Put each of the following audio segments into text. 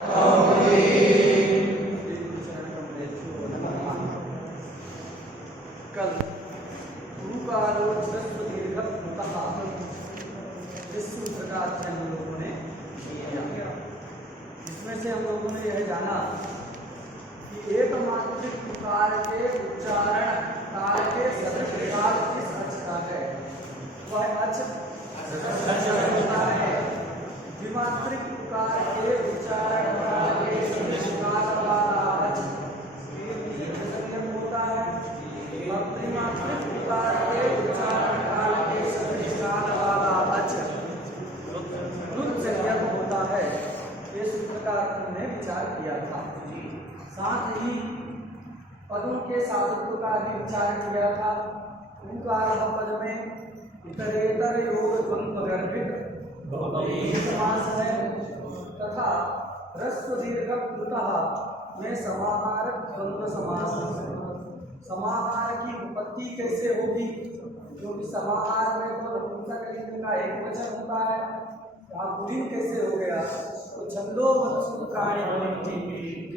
कल इस सूत्र का अध्ययन हम लोगों ने किया। इसमें से हम लोगों ने यह जाना कि एकमात्रिक प्रकार के उच्चारण काल के सदृश काल किस अच का है। वह अच होता है द्विमात्रिक प्रकार के उच्चारण काल के सदृश काल वाला अच होता है और त्रिमात्रिक प्रकार के उच्चारण काल के सदृश काल वाला अच संज्ञक होता है। ये सूत्र का हमने विचार किया था। साथ ही पदों के साधुत्व का भी विचार किया था। ऊकार पद में इतरेतर योग द्वंद्व गर्भित समास है तथा ह्रस्व दीर्घ कृतः में समाहारक द्वंद्व समास है। समाहार की उत्पत्ति कैसे होगी, क्योंकि समाहार में तो नपुंसक लिंग का एक वचन होता है, यहाँ पुल्लिंग कैसे हो गया। तो छंदोबद्ध सूत्राणि भवन्ति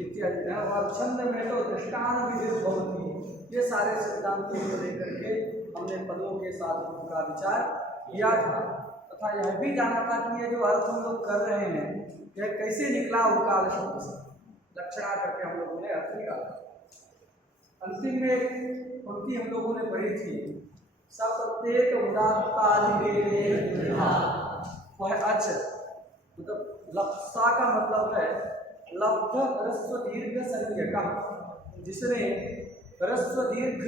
इत्यादि, और छंद में तो दृष्टान विधिर भवति। ये सारे सिद्धांतों को लेकर के हमने पदों के साधनों का विचार किया था तथा यह भी जाना था कि ये जो अर्थ हम लोग कर रहे हैं यह कैसे निकला उकाल शब्द से लक्षणा करके हम लोगों ने अर्थ निकाला। अंतिम में एक पंक्ति हम लोगों ने पढ़ी थी, सप्रत्येक उदात्तादिवेदेन वह अच, मतलब लप्सा का मतलब है लब्ध ह्रस्व दीर्घ संज्ञक, जिसने ह्रस्व दीर्घ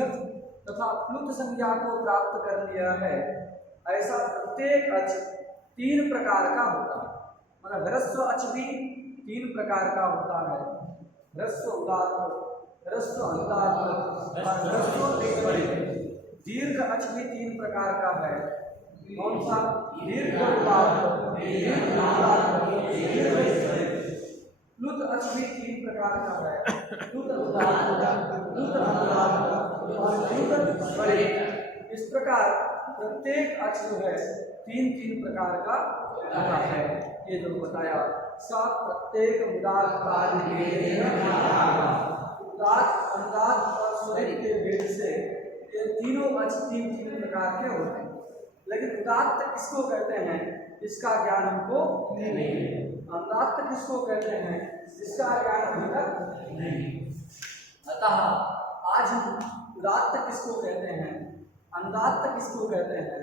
तथा प्लुत संज्ञा को प्राप्त कर लिया है। ऐसा प्रत्येक अच तीन प्रकार का होता है। मतलब ह्रस्व अच भी तीन प्रकार का होता है, ह्रस्व उदात्त, ह्रस्व अनुदात्त और ह्रस्व दीर्घ। दीर्घ अच भी तीन प्रकार का है। कौन सा? दीर्घ उदात्त, प्लुत अच भी तीन प्रकार का है, प्लुत उदात्त, प्लुत अनुदात्त और प्लुत बड़े। इस प्रकार प्रत्येक अच जो है तीन तीन प्रकार का होता है। ये जो बताया सब प्रत्येक उदात्त अनुदात्त और स्वरित के भेद से ये तीनों अच तीन तीन प्रकार के होते हैं। लेकिन उदात्त किसको कहते हैं इसका ज्ञान हमको नहीं है। अनुदात्त किसको कहते हैं इसका ज्ञान अभी तक नहीं। अतः आज हम उदात्त किसको कहते हैं, अनुदात्त किसको कहते हैं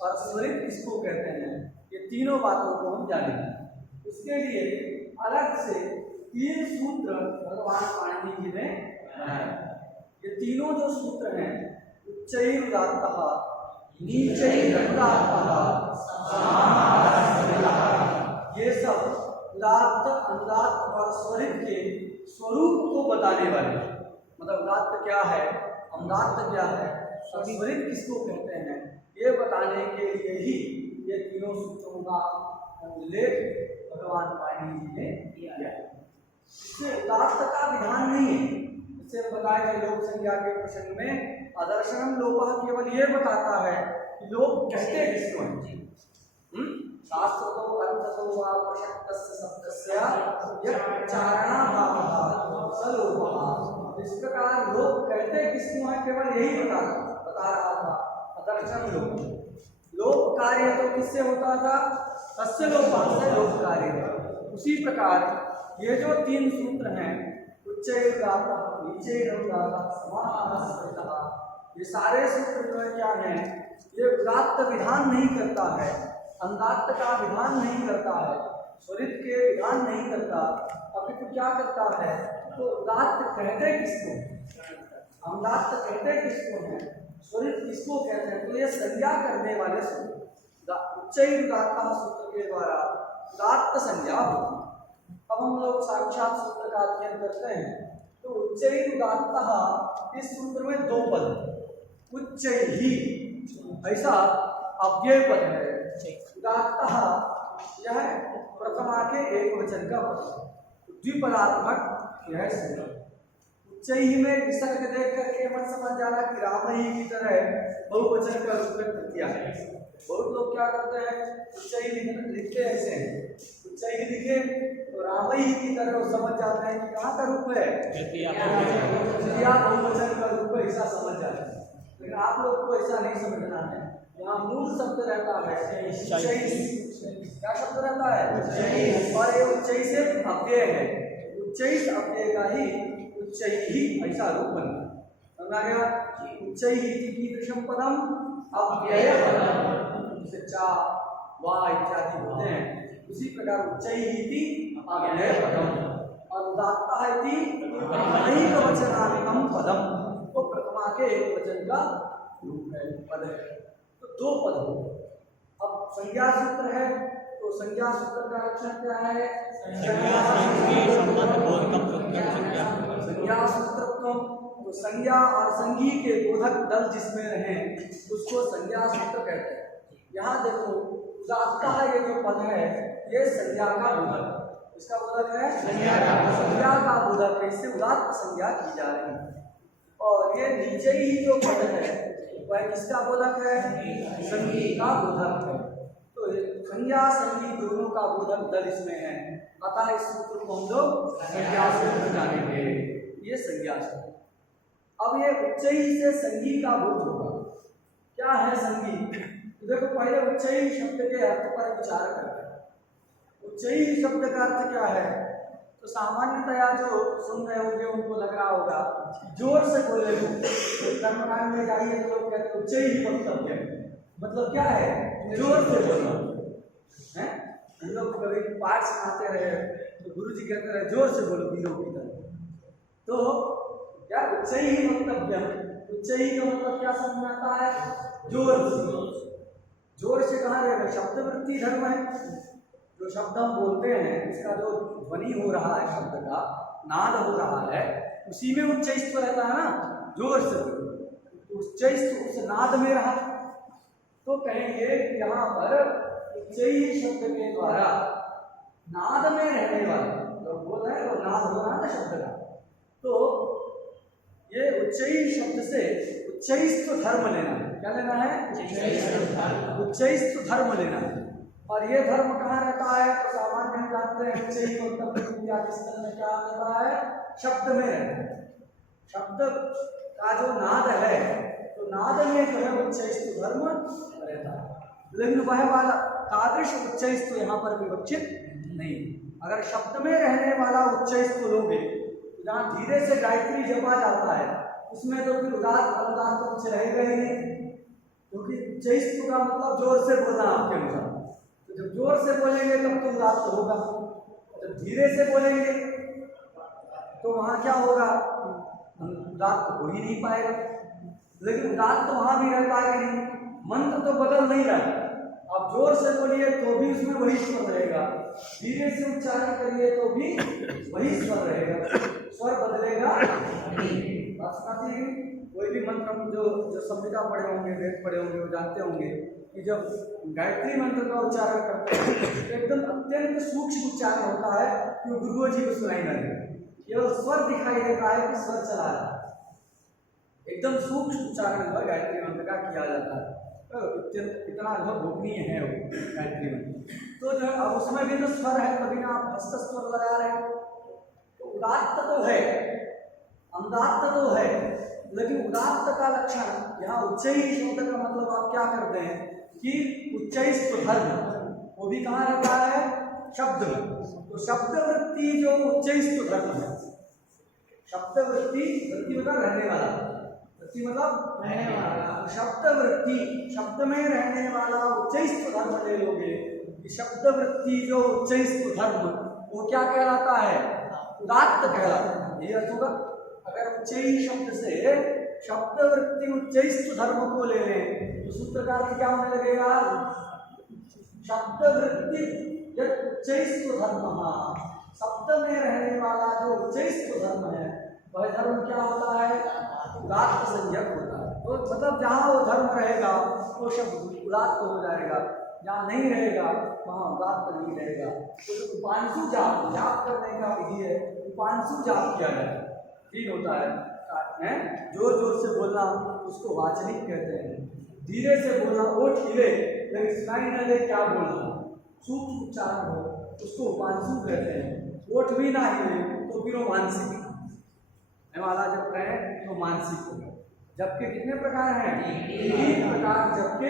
और स्वरित किसको कहते हैं, ये तीनों बातों को हम जानेंगे। उसके लिए अलग से तीन सूत्र भगवान पाणिनि जी ने बनाए। ये तीनों जो सूत्र हैं उच्चैरुदात्तः, नीचैरुदात्तः, ये सब उदात्त अनुदात्त और स्वरित के स्वरूप को बताने वाले। मतलब उदात्त क्या है, अनुदात्त क्या है और स्वरित किसको कहते हैं, ये बताने के लिए ही ये तीनों सूत्रों का उल्लेख भगवान पाणिनि जी ने किया है। इससे उदात्त का विधान नहीं है। इससे बताए थे लोक संज्ञा के प्रसंग में आदर्शनम लोपः केवल ये बताता है कि लोग कहते किसको हैं। शास्त्र तो अर्थतो वा प्रशक्तस्य शब्दस्य यच्चारणाभावः सलोपः। इस प्रकार लोग कहते किसको हैं केवल यही बता रहा था आदर्शन लोक। लोक कार्य तो किससे होता था, तस्य लोपः से लोक कार्य। उसी प्रकार ये जो तीन सूत्र हैं उच्चैरुदात्तः, नीचैरुदात्तः, समाहारः, ये सारे सूत्र जो है क्या हैं, ये उदात्त विधान नहीं करता है, अनुदात्त का विधान नहीं करता है, स्वरित के विधान नहीं करता। अपितु क्या करता है, तो उदात्त कहते किसको, अनुदात्त कहते किसको हैं, स्वरित किसको कहते हैं, तो ये संज्ञा करने वाले सूत्र उच्चैरुदात्तः सूत्र के द्वारा उदात्त संज्ञा होती है। अब हम लोग साक्षात सूत्र का अध्ययन करते हैं तो उच्चैरुदात्तः इस सूत्र में दो पद, उच्चैहि ऐसा अव्यय पद है, उदात्तः यह प्रथमा के एक वचन का पद, द्विपदात्मक यह संज्ञा। उच्चैहि में विसर्ग देख करके मत समझ जाना कि राम ही की तरह बहुवचन का रूप में किया है। बहुत लोग क्या करते हैं, उच्चई लिखते ऐसे हैं, उच्चई लिखे तो रावई की तरह वो समझ जाते हैं कि कहाँ का रूप है, तृतीया बहुवचन का रूप है, ऐसा समझ जाते हैं। लेकिन आप लोग को ऐसा नहीं समझना है। यहाँ मूल शब्द रहता है उच्चई। क्या शब्द रहता है? और ये उच्चई से अव्यय है, उच्चई अव्यय का ही उच्चई ही ऐसा रूप बनता है। समझा गया? उच्चई कीदृशम पदम अव्यय पदम, जैसे चा वा इत्यादि होते हैं, उसी प्रकार उच्चई अव्यय पदम। और उदात्तः इति अनेकवचनात्मकं पदम, वो प्रथमा के एक वचन का रूप है, पद है। तो दो पद हो। अब संज्ञा सूत्र है, तो संज्ञा सूत्र का लक्षण क्या है? संज्ञा सूत्रत्व। तो संज्ञा और संज्ञी के बोधक दल जिसमें रहे उसको संज्ञा सूत्र कहते हैं। यहाँ देखो उदात्तः है, ये जो पद है ये संज्ञा का बोधक, इसका बोधक है संज्ञा का बोधक है, इससे उदात्त संज्ञा की जा रही है। और ये नीचे ही जो पद है वह किसका बोधक है? संज्ञी का बोधक है। तो संज्ञा संज्ञी दोनों का बोधक दल इसमें है, अतः इस सूत्र को हम लोग संज्ञा सूत्र जानेंगे। ये संज्ञा सूत्र। अब ये उच्चई से संज्ञी का बोध होगा। क्या है संज्ञी? तो देखो पहले उच्चई शब्द के अर्थ पर विचार करते हैं। उच्चई शब्द का अर्थ क्या है? तो सामान्यतया जो सुन रहे होंगे उनको लग रहा होगा जोर से बोले, कर्मकांड में जाइए तो लोग कहते हैं उच्चई वक्तव्य, मतलब क्या है? जोर से बोलना है। हम लोग कभी पाठ सुनाते रहे तो गुरुजी कहते रहे जोर से बोलो वीरों की तरह। तो क्या उच्चई वक्तव्य, उच्चई का मतलब क्या समझ आता है? जोर से। जोर से कहाँ रहेगा? शब्द वृत्ति धर्म है। जो शब्द हम बोलते हैं इसका जो ध्वनि हो रहा है, शब्द का नाद हो रहा है, उसी में उच्चैस्त्व रहता है ना। जोर से उच्चैस्त्व उस नाद में रहा। तो कहेंगे कि यहाँ पर उच्चई शब्द के द्वारा नाद में रहने वाला जो बोल रहे हैं वो नाद हो रहा है ना शब्द का, तो ये उच्चई शब्द से उच्चैस्त्व धर्म लेना है। क्या लेना है? उच्चैस्त्व धर्म लेना है। और ये धर्म कहाँ रहता है? तो सामान्य हम जानते हैं उच्चई वक्तव्य स्थल में क्या रहता है? शब्द में रहता है। शब्द का जो नाद है तो नाद में जो है उच्चैस्त्व धर्म रहता है, लेकिन वह वाला तादृश उच्चैस्त्व यहाँ पर विवक्षित नहीं। अगर शब्द में रहने वाला उच्चैस्त्व लोगे, जहाँ धीरे से गायत्री जपा जाता है उसमें तो फिर उदात्त अनुदात्त तो कुछ रहेगा ही नहीं, क्योंकि उच्चैस्त्व का मतलब जोर से बोलना आपके अनुसार। तो जब जोर से बोलेंगे तब तो उदात्त होगा, जब धीरे से बोलेंगे तो वहाँ क्या होगा? उदात्त हो ही नहीं पाएगा। लेकिन उदात्त वहाँ भी रहता है कि नहीं, मंत्र तो बदल नहीं रहा। आप जोर से बोलिए तो भी उसमें वही स्वर रहेगा, धीरे से उच्चारण करिए तो भी वही स्वर रहेगा, स्वर बदलेगा नहीं। कोई भी मंत्र जो संहिता पढ़े होंगे, वेद पढ़े होंगे, वो जानते होंगे कि जब गायत्री मंत्र का उच्चारण करते हैं तो एकदम अत्यंत सूक्ष्म उच्चारण होता है कि गुरुओं जी को सुनाई न दे, केवल स्वर दिखाई देता है कि स्वर चला रहा है। एकदम सूक्ष्म उच्चारण हुआ गायत्री मंत्र का किया जाता है, तो इतना जो गोपनीय है वो गायत्री मंत्र। तो जो अब उसमें भी तो स्वर है, तभी ना आप हस्त स्वर लगा रहे हैं। तो उदात्त तो है, अनुदात्त तो है, लेकिन उदात्त का लक्षण यहाँ उच्चई शब्द का मतलब आप क्या करते हैं कि उच्चैस्त्व धर्म वो भी कहाँ रहता है? शब्द में। तो शब्द वृत्ति जो उच्चैस्त्व धर्म है, शब्द वृत्ति, वृत्ति मतलब रहने वाला, वृत्ति मतलब रहने वाला, शब्द वृत्ति शब्द में रहने वाला उच्चैस्त्व धर्म ले लोगे कि शब्द वृत्ति जो उच्चैस्त्व धर्म वो क्या कहलाता है? उदात्त कहलाता है। ये अर्थ होगा। अगर उच्चई शब्द से शब्द वृत्ति उच्चैस्त्व धर्म को ले लें तो सूत्र का अर्थ क्या होने लगेगा? शब्द वृत्ति उच्चैस्त्व धर्म, शब्द में रहने वाला जो उच्चैस्त्व धर्म है वह धर्म क्या होता है? उदात्त संज्ञक होता है। तो मतलब जहाँ वो धर्म रहेगा वो शब्द उदात्त हो जाएगा, जहाँ नहीं रहेगा वहाँ उदात्त नहीं रहेगा। तो उपांशु जाप करने का विधि है, उपांशु जाप किया जाए, ठीक होता है। जोर जोर से बोलना उसको वाचनिक कहते हैं, धीरे से बोलना ओठ हिले लेकिन सुनाई न दे क्या बोलना, सूक्ष्म उच्चारण हो उसको उपांशु कहते हैं। ओठ भी ना हिले तो फिर वो मानसिक है, माला जब कहें तो मानसिक होगा। जबकि कितने प्रकार हैं? 3 प्रकार जबकि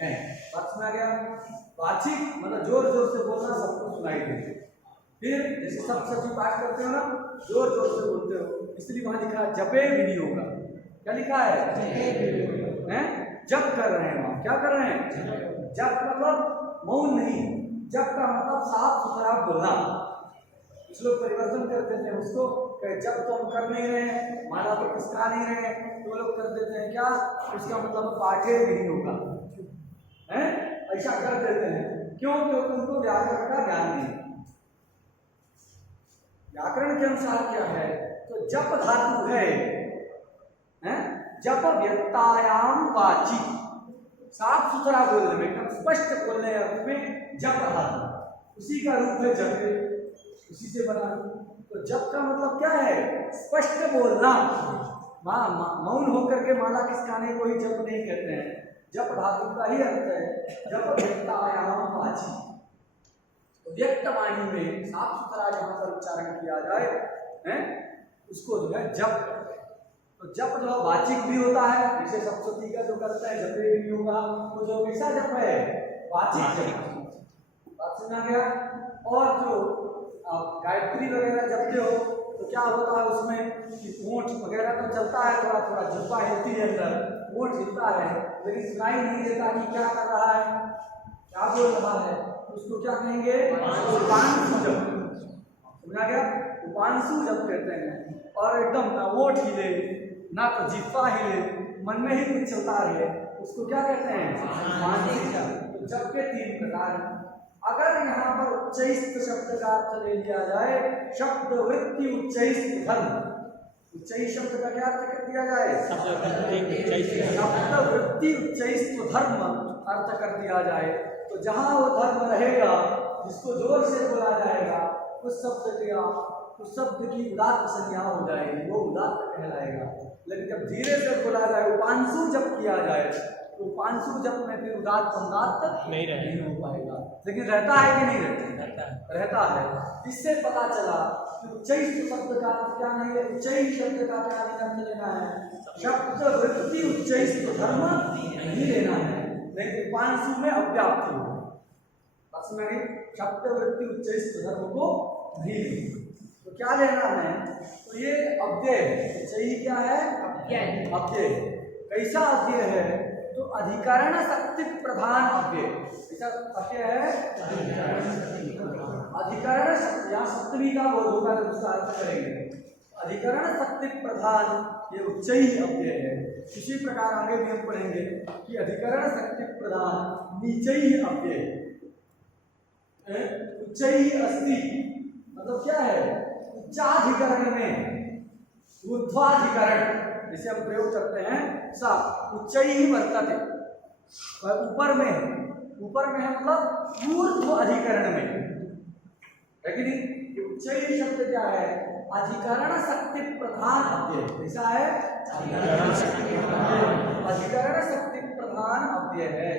हैं। बात सुना गया? वाचिक मतलब जोर जोर से बोलना, सबको सुनाई देते। फिर जैसे सब सभी पाठ करते हो ना, जोर जोर से बोलते हो, इसलिए वहां लिखा जपे भी नहीं होगा। क्या लिखा है? हैं? जप कर रहे हैं वहां। क्या कर रहे हैं? जप मतलब मौन नहीं, जप का मतलब साफ सुथरा बोलना। कुछ लोग परिवर्तन कर देते हैं उसको, जब तो हम कर नहीं रहे, माला तो किसका नहीं रहे, तो लोग कर देते हैं क्या, उसका मतलब पाठे भी नहीं होगा, हैं? ऐसा कर देते हैं। क्यों? क्योंकि उनको व्याकरण का ज्ञान नहीं। व्याकरण के अनुसार क्या है, तो जप धातु है, हैं? जप व्यक्तायाम वाची, साफ सुथरा बोलने में, एकदम स्पष्ट बोलने अर्थ में जप धातु, उसी का रूप है जप, उसी से बना। तो जप का मतलब क्या है? स्पष्ट बोलना। मौन होकर के माला किसकाने को ही जप नहीं कहते हैं। जप धातु का ही अर्थ है जप व्यक्तायाम वाची, तो व्यक्त वाणी में साफ सुथरा जहां पर उच्चारण किया जाए, हैं? उसको जो है जप। तो जप जो वाचिक भी होता है, जैसे सप्तशती का जो करता है जपे भी नहीं होगा, तो जो कैसा जप है? वाचिक जप। बात सुना गया? और जो आप गायत्री वगैरह जपते हो तो क्या होता है उसमें कि ओठ वगैरह तो चलता है, थोड़ा थोड़ा जपा हिलती है अंदर, ओठ हिलता है, लेकिन सुनाई नहीं देता कि क्या कर रहा है, क्या बोल रहा है। उसको क्या कहेंगे? उपांशु जप। समझा गया? उपांशु जप कहते हैं। और एकदम ना ओठ हिले ना तो जिह्वा हिले, मन में ही कुछ चलता रहे, उसको क्या कहते हैं? मानसिक जप। तो जप के 3 प्रकार हैं। अगर यहाँ पर उच्चैस्त शब्द का अर्थ ले लिया जाए, शब्द वृत्ति उच्चैस्त धर्म, उच्चैस्त शब्द का क्या अर्थ कर दिया जाए? शब्द वृत्ति उच्चैस्त धर्म अर्थ कर दिया जाए, तो जहाँ वो धर्म रहेगा, जिसको जोर से बोला जाएगा, उस शब्द की उदात्त संज्ञा हो जाएगी, वो उदात्त कहलाएगा। लेकिन जब धीरे से बोला जाए, उपांशु जप किया जाए, तो उपांशु जप में फिर उदात्त अनुदात्त नहीं हो पाएगा। लेकिन रहता है कि नहीं रहता है। इससे पता चला कि उच्चैस्त शब्द का क्या नहीं है, उच्चैस्त शब्द का क्या अर्थ लेना है? शब्द वृत्ति उच्चैस्त धर्म नहीं लेना है, नहीं उपांशु में अव्याप्त हो। शब्द वृत्ति उच्चैस्त धर्म को नहीं लेना, तो क्या लेना है? तो ये अव्यय है। सही क्या है? अव्यय। कैसा अव्यय है? तो अधिकरण शक्ति प्रधान अव्यय। ऐसा अव्यय है अधिकरण शक्ति, यहाँ सप्तमी का बोध होगा तो उसका अर्थ करेंगे। अधिकरण शक्ति प्रधान ये उच्चैः अव्यय है। इसी प्रकार आगे भी हम पढ़ेंगे कि अधिकरण शक्ति प्रधान नीचैः अव्यय। उच्चैः अस्ति मतलब क्या है? उच्चाधिकरण में ऊर्ध्वाधिकरण जिसे हम प्रयोग करते हैं, सा उच्चैः वर्तते, ऊपर में है मतलब ऊर्ध्व अधिकरण में है कि नहीं? उच्चैः शब्द क्या है? अधिकरण शक्ति प्रधान अव्यय। ऐसा है अधिकरण शक्ति प्रधान अव्यय है।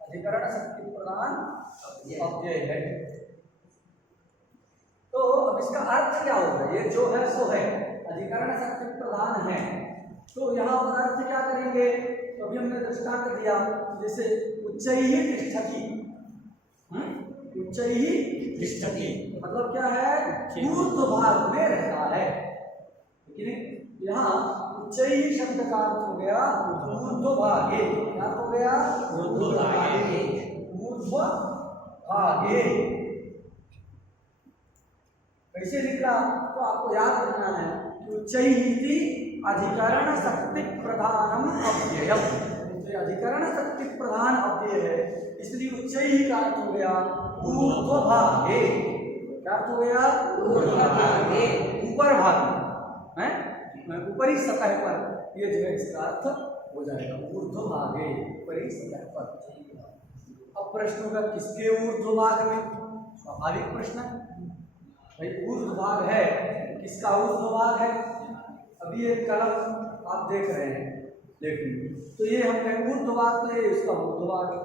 अधिकरण शक्ति प्रधान अव्यय है। तो अब इसका अर्थ क्या होगा? ये जो है सो है, अधिकरण शक्ति प्रधान है, तो यहाँ पर अर्थ क्या करेंगे? तो अभी हमने दृष्टांत दिया, जैसे उच्चैः तिष्ठति, उच्चैः तिष्ठति मतलब क्या है? ऊर्ध्व भाग में रहता है। लेकिन यहाँ उच्चैः शब्द का अर्थ हो गया ऊर्ध्व भागे। क्या हो गया? ऊर्ध्व भागे। ऊर्ध्व भागे कैसे निकला? तो आपको याद रखना है कि उच्चैः अधिकरण शक्ति प्रधानम अव्ययम। तो अधिकरण शक्ति प्रधान अव्यय है, इसलिए उच्चैः का अर्थ हो गया ऊर्ध्व भागे। क्या अर्थ हो गया? ऊर्ध्व भागे, ऊपर भाग है, ऊपरी सतह पर ये जो है इसका अर्थ हो जाएगा ऊर्ध्व भागे, ऊपरी सतह पर। अब प्रश्न होगा किसके ऊर्ध्व भाग में? स्वाभाविक प्रश्न है भाई, ऊर्ध्व भाग है किसका ऊर्ध्वभाग है। अभी ये कलम आप देख रहे हैं, देखिए तो ये हम कहें ऊर्ध्वभाग, तो ये इसका ऊर्ध्वभाग है,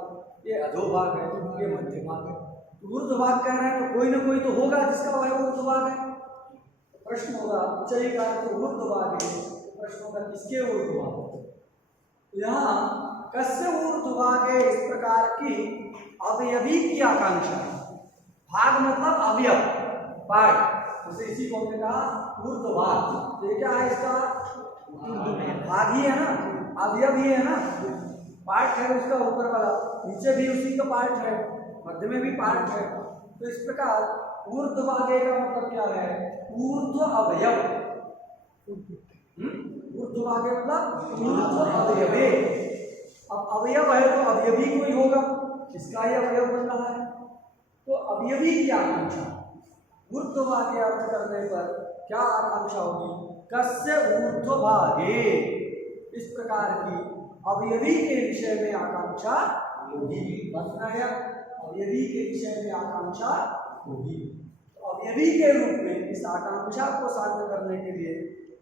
ये अधोभाग है, ये मध्य भाग है। तो ऊर्ध्वभाग कह रहे हैं तो कोई ना कोई तो होगा जिसका वह ऊर्ध्वभाग है। प्रश्न होगा उच्चैकार तो ऊर्ध्वभाग है, प्रश्न होगा किसके ऊर्ध्वभाग। यहाँ कस्य ऊर्ध्वभागे इस प्रकार की अवयवी की आकांक्षा। भाग मतलब अवयव, पार्ट, जैसे इसी को हमने कहा ऊर्ध्वभाग। तो ये क्या है, इसका भाग ही है ना, अवयव ही है ना, पार्ट है उसका ऊपर वाला, नीचे भी उसी का पार्ट है, मध्य में भी पार्ट है। तो इस प्रकार ऊर्ध्वभागे का मतलब क्या है, ऊर्ध्व अवयव। ऊर्ध्वभागे मतलब ऊर्ध्व अवयवे। अब अवयव है तो अवयवी कोई होगा, इसका ही अवयव बन रहा है, तो अवयवी की आकांक्षा। ऊर्ध्वभागे अर्थ करने पर क्या आकांक्षा होगी, कस्य ऊर्ध्वभागे इस प्रकार की अवयवी के विषय में आकांक्षा होगी। बतना गया, अवयवी के विषय में आकांक्षा होगी। तो अवयवी के रूप में इस आकांक्षा को शांत करने के लिए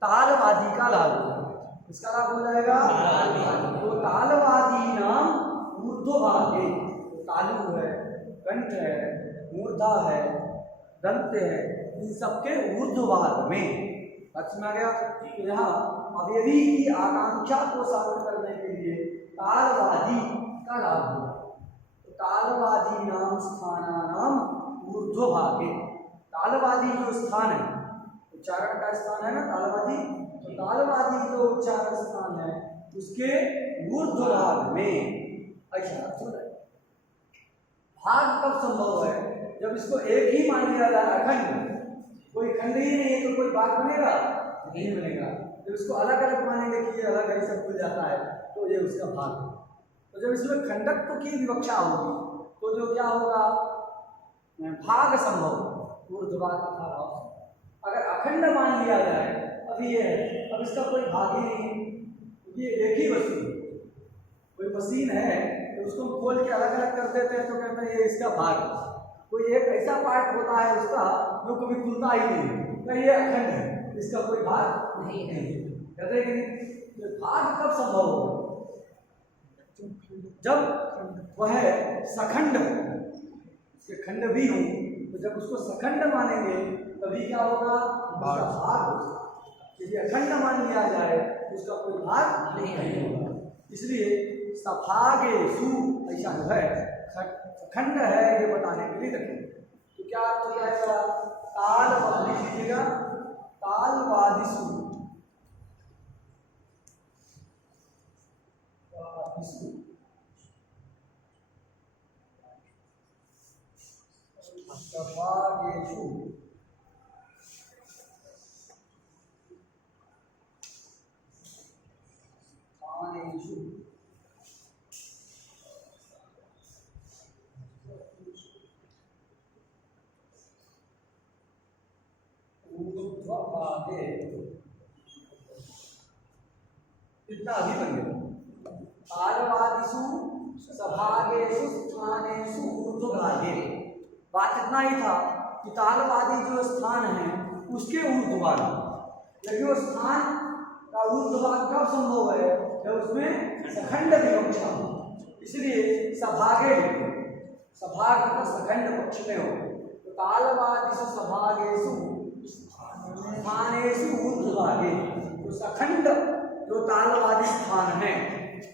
तालवादी का लाभ हो जाएगा। इसका लाभ हो जाएगा, तो तालवादी नाम ऊर्ध्वभागे, तालु है, कंठ है, मूर्धा है, दंत है, इन सबके ऊर्ध्वभाग में समझ गया। तो यहाँ अवयवी की आकांक्षा को शांत करने के लिए तालवादी का लाभ होगा। तो तालवादी नाम स्थानानाम ऊर्ध्वभागे, तालवादी जो स्थान है, उच्चारण का स्थान है ना तालवादी, तो तालवादी जो उच्चारण स्थान है उसके ऊर्ध्वभाग में। अच्छा भाग कब संभव है, जब इसको एक ही मान लिया जाए, अखंड, कोई खंड ही नहीं है तो कोई भाग बनेगा नहीं बनेगा। जब इसको अलग अलग मानेंगे कि ये अलग है, सब खुल जाता है, तो ये उसका भाग है। तो जब इसमें खंडत्व की विवक्षा होगी तो जो क्या होगा, भाग संभव, ऊर्ध्वभाग का भाव। अगर अखंड मान लिया जाए, अभी ये है, अब इसका कोई भाग ही नहीं, ये एक ही वस्तु है। कोई मशीन है तो उसको खोल के अलग अलग कर देते हैं तो कहते हैं ये इसका भाग। कोई एक ऐसा पार्ट होता है उसका जो कभी खुलता ही नहीं, तो ये अखंड है, इसका कोई भाग नहीं है, कहते हैं कि नहीं। तो भाग कब संभव होगा, जब वह सखंड हो, उसके खंड भी हो, तो जब उसको सखंड मानेंगे तभी क्या होगा, उसका भाग होगा। यदि अखंड मान लिया जाए तो उसका कोई भाग नहीं होगा। इसलिए सभागेषु ऐसा जो है खंड है ये बताने के लिए रखेंगे। तो क्या अर्थ हो जाएगा, तालवादी लीजिएगा, तालवादिषु, सभागेषु स्थानेषु ऊर्ध्वभागे, इतना अभी बन गया। तालवादिषु सभागेषु स्थानेषु ऊर्ध्वभागे, बात इतना ही था कि तालवादी जो स्थान है उसके ऊर्ध्वभाग, लेकिन वो स्थान का ऊर्ध्वभाग कब संभव है, जब उसमें सखंड विवक्षा हो। इसलिए सभागे, सभाग का सखंड पक्ष में हो। तो तालवादिषु सभागेषु स्थानेषु ऊर्ध्वभागे, तो सखंड जो तालवादी स्थान है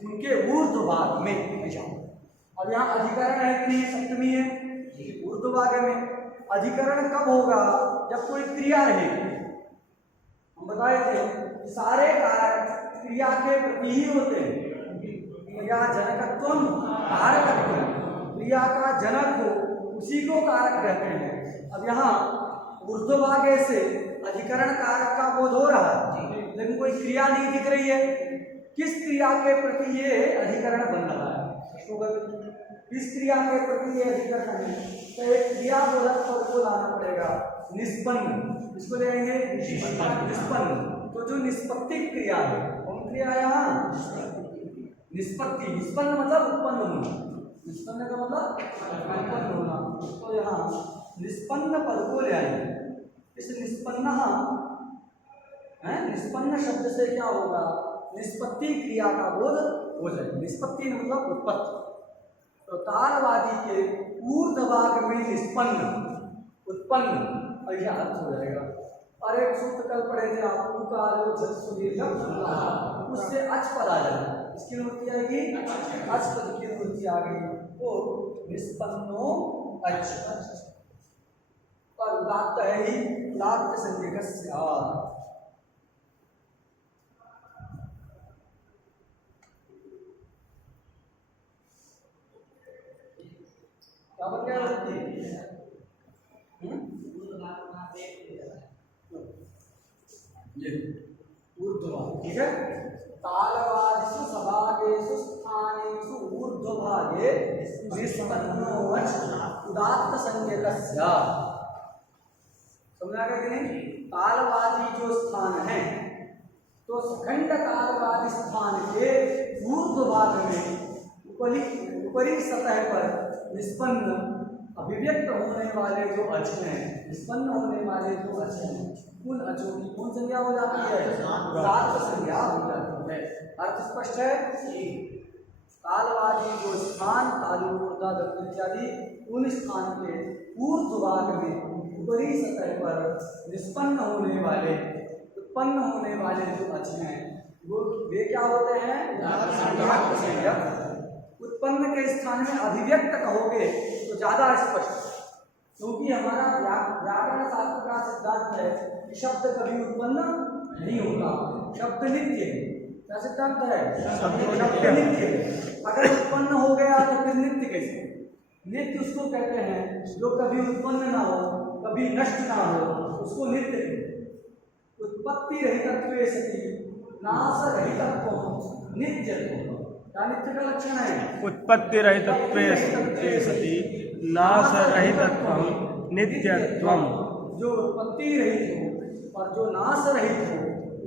उनके ऊर्ध्वभाग में। अब यहाँ अधिकरण है कि नहीं, सप्तमी है, ऊर्ध्वभाग में अधिकरण कब होगा, जब कोई क्रिया रहेगी। हम बताए थे कि सारे कारक क्रिया के प्रति ही होते हैं। क्रिया जनकत्वम कारकत्वम, क्रिया का जनक हो उसी को कारक कहते हैं। अब यहाँ ऊर्ध्वभागे से अधिकरण कारक का बोध हो रहा है, लेकिन कोई क्रिया नहीं दिख रही है। किस क्रिया के प्रति ये अधिकरण बन रहा है, किस क्रिया के प्रति ये अधिकरण है, तो एक क्रिया बोधक पद को लाना पड़ेगा, निष्पन्न, इसको लेंगे निष्पन्न। तो जो निष्पत्ति क्रिया है, कौन क्रिया है यहाँ, निष्पत्ति, निष्पन्न मतलब उत्पन्न होना, निष्पन्न का मतलब उत्पन्न होना। तो यहाँ निष्पन्न पद को ले आएंगे। इस निष्पन्न है। निष्पन्न शब्द से क्या होगा, निष्पत्ति क्रिया का बोध हो जाएगा। निष्पत्ति मतलब उत्पत्ति। तो तालवादी के ऊर्ध्व भाग में निष्पन्न उत्पन्न ऐसा अर्थ हो जाएगा। और एक सूत्र कल पढ़े थे आप, उससे अच पद आ जाएगा। इसकी निवृत्ति आएगी, अच पद की निवृत्ति आ गई तो निष्पन्नो अच। और उदात्त है ही उदात्त संज्ञकस्य। क्या बन गया ये ऊर्ध्वभाग, ठीक है। तालवादिषु सभागेषु स्थानेषु ऊर्ध्वभागे निष्पन्नो अच उदात्त संज्ञकस्य। समझ आ गया कि नहीं। तालवादी जो स्थान है तो सखंड तालवादी स्थान के ऊर्ध्वभाग में ऊपरी सतह पर निष्पन्न अभिव्यक्त होने वाले जो अच हैं, निष्पन्न होने वाले जो अच हैं, उन अचों की कौन संज्ञा हो जाती है, उदात्त संज्ञा हो जाती है। अर्थ स्पष्ट है। तालवादी जो स्थान तालु ऊर्ध्व दत्त इत्यादि उन स्थान के ऊर्ध्व भाग में ऊपरी सतह पर निष्पन्न होने वाले उत्पन्न होने वाले जो अच हैं वो वे क्या होते हैं, उदात्त संज्ञा। उत्पन्न के स्थान में अभिव्यक्त कहोगे तो ज्यादा स्पष्ट, क्योंकि हमारा व्याकरण शास्त्र का सिद्धांत है कि शब्द कभी उत्पन्न नहीं होता, शब्द नित्य है। क्या सिद्धांत है, शब्द नित्य है। अगर उत्पन्न हो गया तो फिर नित्य कैसे। नित्य उसको कहते हैं जो कभी उत्पन्न ना हो, कभी नष्ट ना हो, उसको नित्य कहते। उत्पत्ति रहितत्वे सति नाश रहितत्व नित्यत्व। क्या नित्य का लक्षण है, उत्पत्ति रहितत्वे सति नाश रहितत्वं नित्यत्वम्। जो उत्पत्ति रहित हो और जो नाश रहित हो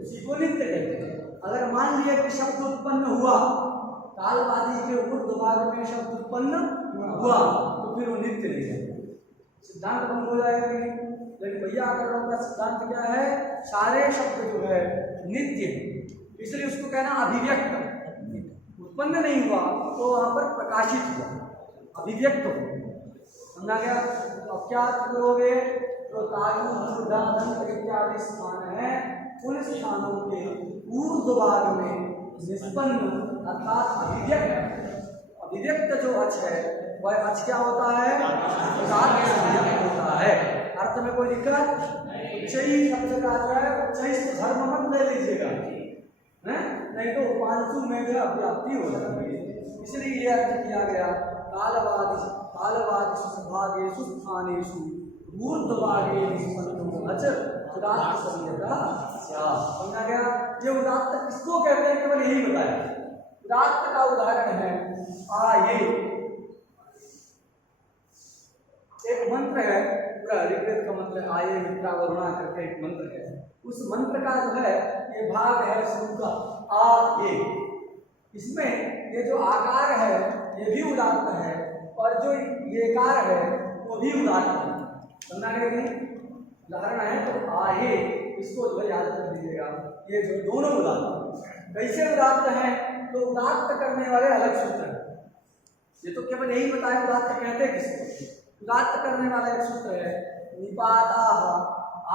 उसी को नित्य कहते हैं। अगर मान लिया कि शब्द उत्पन्न हुआ, कालवादी के ऊर्ध्व भाग में शब्द उत्पन्न हुआ तो फिर वो नित्य नहीं है, सिद्धांत भंग हो जाएगा। लेकिन वैयाकरणों का सिद्धांत क्या है, सारे शब्द जो है नित्य है, इसलिए उसको कहना अभिव्यक्त। उत्पन्न नहीं हुआ तो वहां पर प्रकाशित हुआ, अभिव्यक्त हो। समझा गया। अब क्या करोगे, तो तालु ऊर्ध्व दंत इत्यादि स्थान है, उन स्थानों के ऊर्ध्व भाग में निष्पन्न अर्थात अभिव्यक्त जो अच है वह अच क्या होता है, उदात्त संज्ञक होता है। अर्थ में कोई दिक्कत, उच्चई शब्द का जो है उच्चई से धर्म मत ले लीजिएगा, नहीं तो उपांशु में व्याप्ति हो जाती है। इसलिए यह अर्थ किया गया तालवादिषु सभागेषु स्थानेषु ऊर्ध्वभागे निष्पन्नो अच उदात्त संज्ञकः। समझा गया। ये उदात्त किसको कहते हैं, केवल यही बताया। उदात्त का उदाहरण है आये, एक मंत्र है पूरा ऋग्वेद का मंत्र आये मित्रा वरुणा करके एक मंत्र है। उस मंत्र का जो है ये भाग है शुरू का आ ये, इसमें ये जो आकार है ये भी उदात्त है और जो ये कार है वो भी उदात्त है। समझा गया नहीं। उदाहरण है तो आहे, इसको जो याद कर दीजिएगा, ये जो दोनों उदात्त कैसे उदात्त हैं, तो उदात्त करने वाले अलग सूत्र है। ये तो केवल यही बताया उदात्त कहते किसको। उदात्त करने वाला एक सूत्र है निपाताः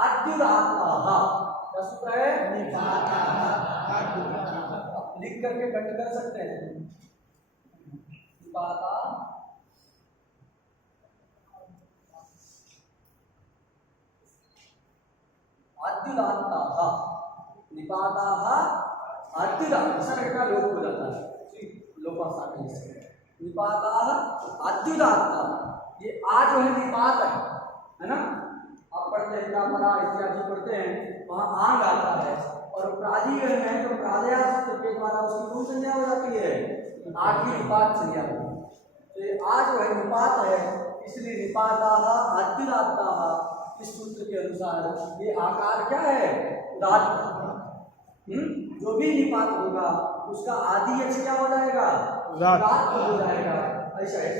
आद्युदात्ताः। क्या सूत्र है, निपाताः आद्युदात्ताः। लिख करके कंठ कर सकते हैं, निपाता आद्युदात्ताः, निपाताः आद्युदात्ताः। सर का लोप हो जाता है, लोपा साथ से निपाताः आद्युदात्ताः। ये आ जो है निपात है ना। आप पढ़ते हैं परा इत्यादि पढ़ते हैं, वहाँ आंग आता है और प्रादी है तो प्रादया सूत्र के द्वारा उसकी कौन संज्ञा हो जाती है, आ की निपात संज्ञा होती है। तो ये आ जो है निपात है, इसलिए निपाताः आद्युदात्ताः। इस सूत्र के अनुसार ये आकार क्या है, उदात्त। जो भी निपात होगा उसका आदि अक्ष क्या हो जाएगा, उदात्त हो जाएगा। ऐसा है,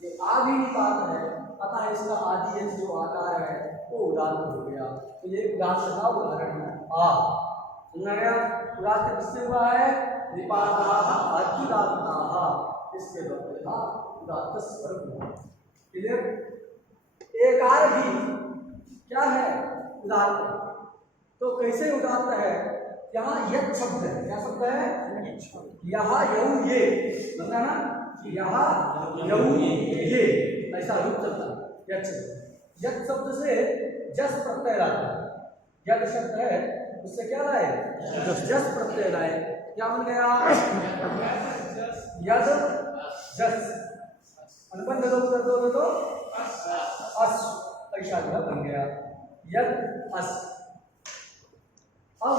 ये आ भी निपात है, अतः इसका आदि जो आकार है वो उदात्त हो गया। तो ये उदात्त का उदाहरण है। आ। सुना गया? उदात्त किससे हुआ है? निपाताः अत्युदात्ताः, इसके द्वारा उदात्त स्वर हुआ। क्लियर? एकार भी क्या है? उदात्त। तो कैसे उदात्त है? यहाँ यत् शब्द है। क्या शब्द है? यहाँ यऊ ये, समझा ना? यहाँ यऊ ये ऐसा रूप चलता है यत् शब्द। यत् शब्द से जस प्रत्यय लाए। यत् शब्द है उससे क्या लाए? जस प्रत्यय लाए। क्या बन गया? यद जस, अनुबंध लोग कर दो तो अस, ऐसा जो बन गया यद अस। अब